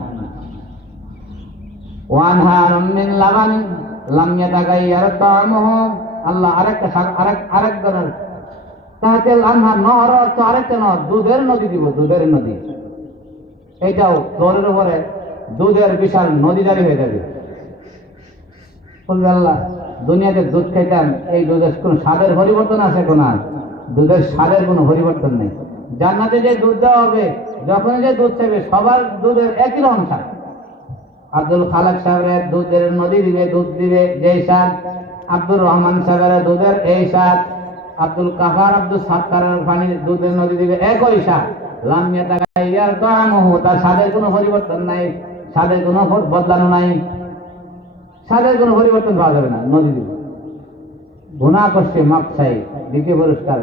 ওয়ানহারুম মিন লাবান লাম ইয়াতাগায়্যার তা'আমুহু, আল্লাহ আরেক ধরনের তাহতিল আনহার, নহর অর্থ আরেকটা নহর, দুধের নদী দিব, দুধের নদী। এটাও ফ্লোরের উপরে দুধের বিশাল নদী জারি হয়ে যাবে। বলবে আল্লাহ, দুনিয়াতে দুধ খাইতাম, এই দুধের কোন স্বাদের পরিবর্তন আছে? কোন আর দুধের স্বাদের কোনো পরিবর্তন নেই। জান্নাতে যে দুধ দেওয়া হবে, যখন যে দুধ চাইবে সবার দুধের একই রকম স্বাদ। আব্দুল খালেক সাহেবের দুধের নদী দিবে, দুধ দিবে যেই স্বাদ। আব্দুর রহমান সাহেবের দুধের এই স্বাদ। আব্দুল কাফার, আব্দুল সাত্তারের পানি দুধের নদী দিবে একই স্বাদ। লামিয়া তাগাইয়ার তাআমুহু, তার স্বাদের কোনো পরিবর্তন নাই, স্বাদের কোনো বদলানো নাই, স্বাদের কোনো পরিবর্তন পাওয়া যাবে না। নদী দিবে। গুনাহ করছে মাপ চাই, দ্বিতীয় পুরস্কার।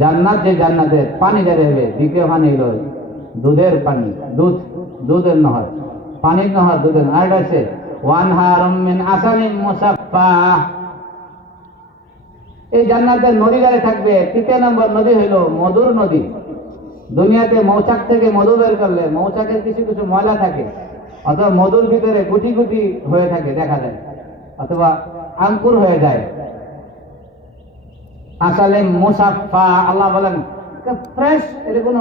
জান্নাত, যে জান্নাতের পানি জারি হবে, দ্বিতীয় পানি হলো দুধের পানি, দুধ, দুধের নহর, পানির নহর, দুধের। আর এটা হচ্ছে ওয়ানহারুম মিন আসালিন মুসাফফা। এই জান্নাতের নদী জারি থাকবে। তৃতীয় নম্বর নদী হইল মধুর নদী। দুনিয়াতে মৌচাক থেকে মধু বের করলে মৌচাকের কিছু কিছু ময়লা থাকে, অথবা মধুর ভিতরে গুটি গুটি হয়ে থাকে দেখা যায়, অথবা আঙ্কুর হয়ে যায়। আসলে মুসাফফা, আল্লাহ বলেন ফ্রেশ। এটা কোনো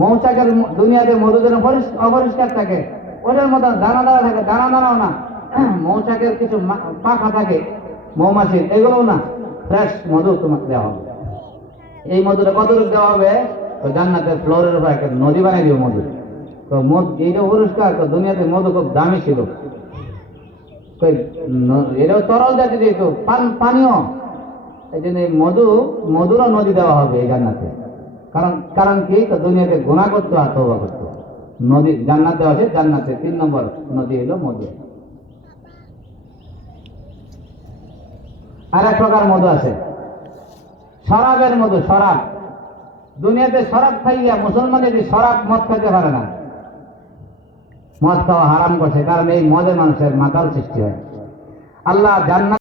মৌচাকের দুনিয়াতে মধু যেন অপরিষ্কার থাকে, ওটার মতো দানা দানা থাকে, দানা দানাও না। মৌচাকের কিছু পাখা থাকে মৌমাছির, এগুলোও না, ফ্রেশ মধু তোমাকে দেওয়া হবে। এই মধুটা কতটুকু দেওয়া হবে? জান্নাতের ফ্লোরের উপর একটা নদী বানিয়ে দিবে মধু। তো এইটা পুরস্কার। দুনিয়াতে মধু খুব দামি ছিল, এটাও তরল জাতি যেহেতু পানীয়, এই জন্য মধুরও নদী দেওয়া হবে এই জান্নাতে। কারণ কি? দুনিয়াতে গুনাহ করতো আর তওবা করতো। নদী জান্নাত দেওয়া আছে। জান্নাতে 3 নম্বর নদী হলো মধু। আর এক প্রকার মধু আছে, শরাবের মধু। শরাব, দুনিয়াতে শরাব খাইয়া মুসলমান যদি শরাব মদ খাইতে পারে না, মদ খাওয়া হারাম করছে, কারণ এই মদে মানুষের মাতাল সৃষ্টি হয়। আল্লাহ জান্নাত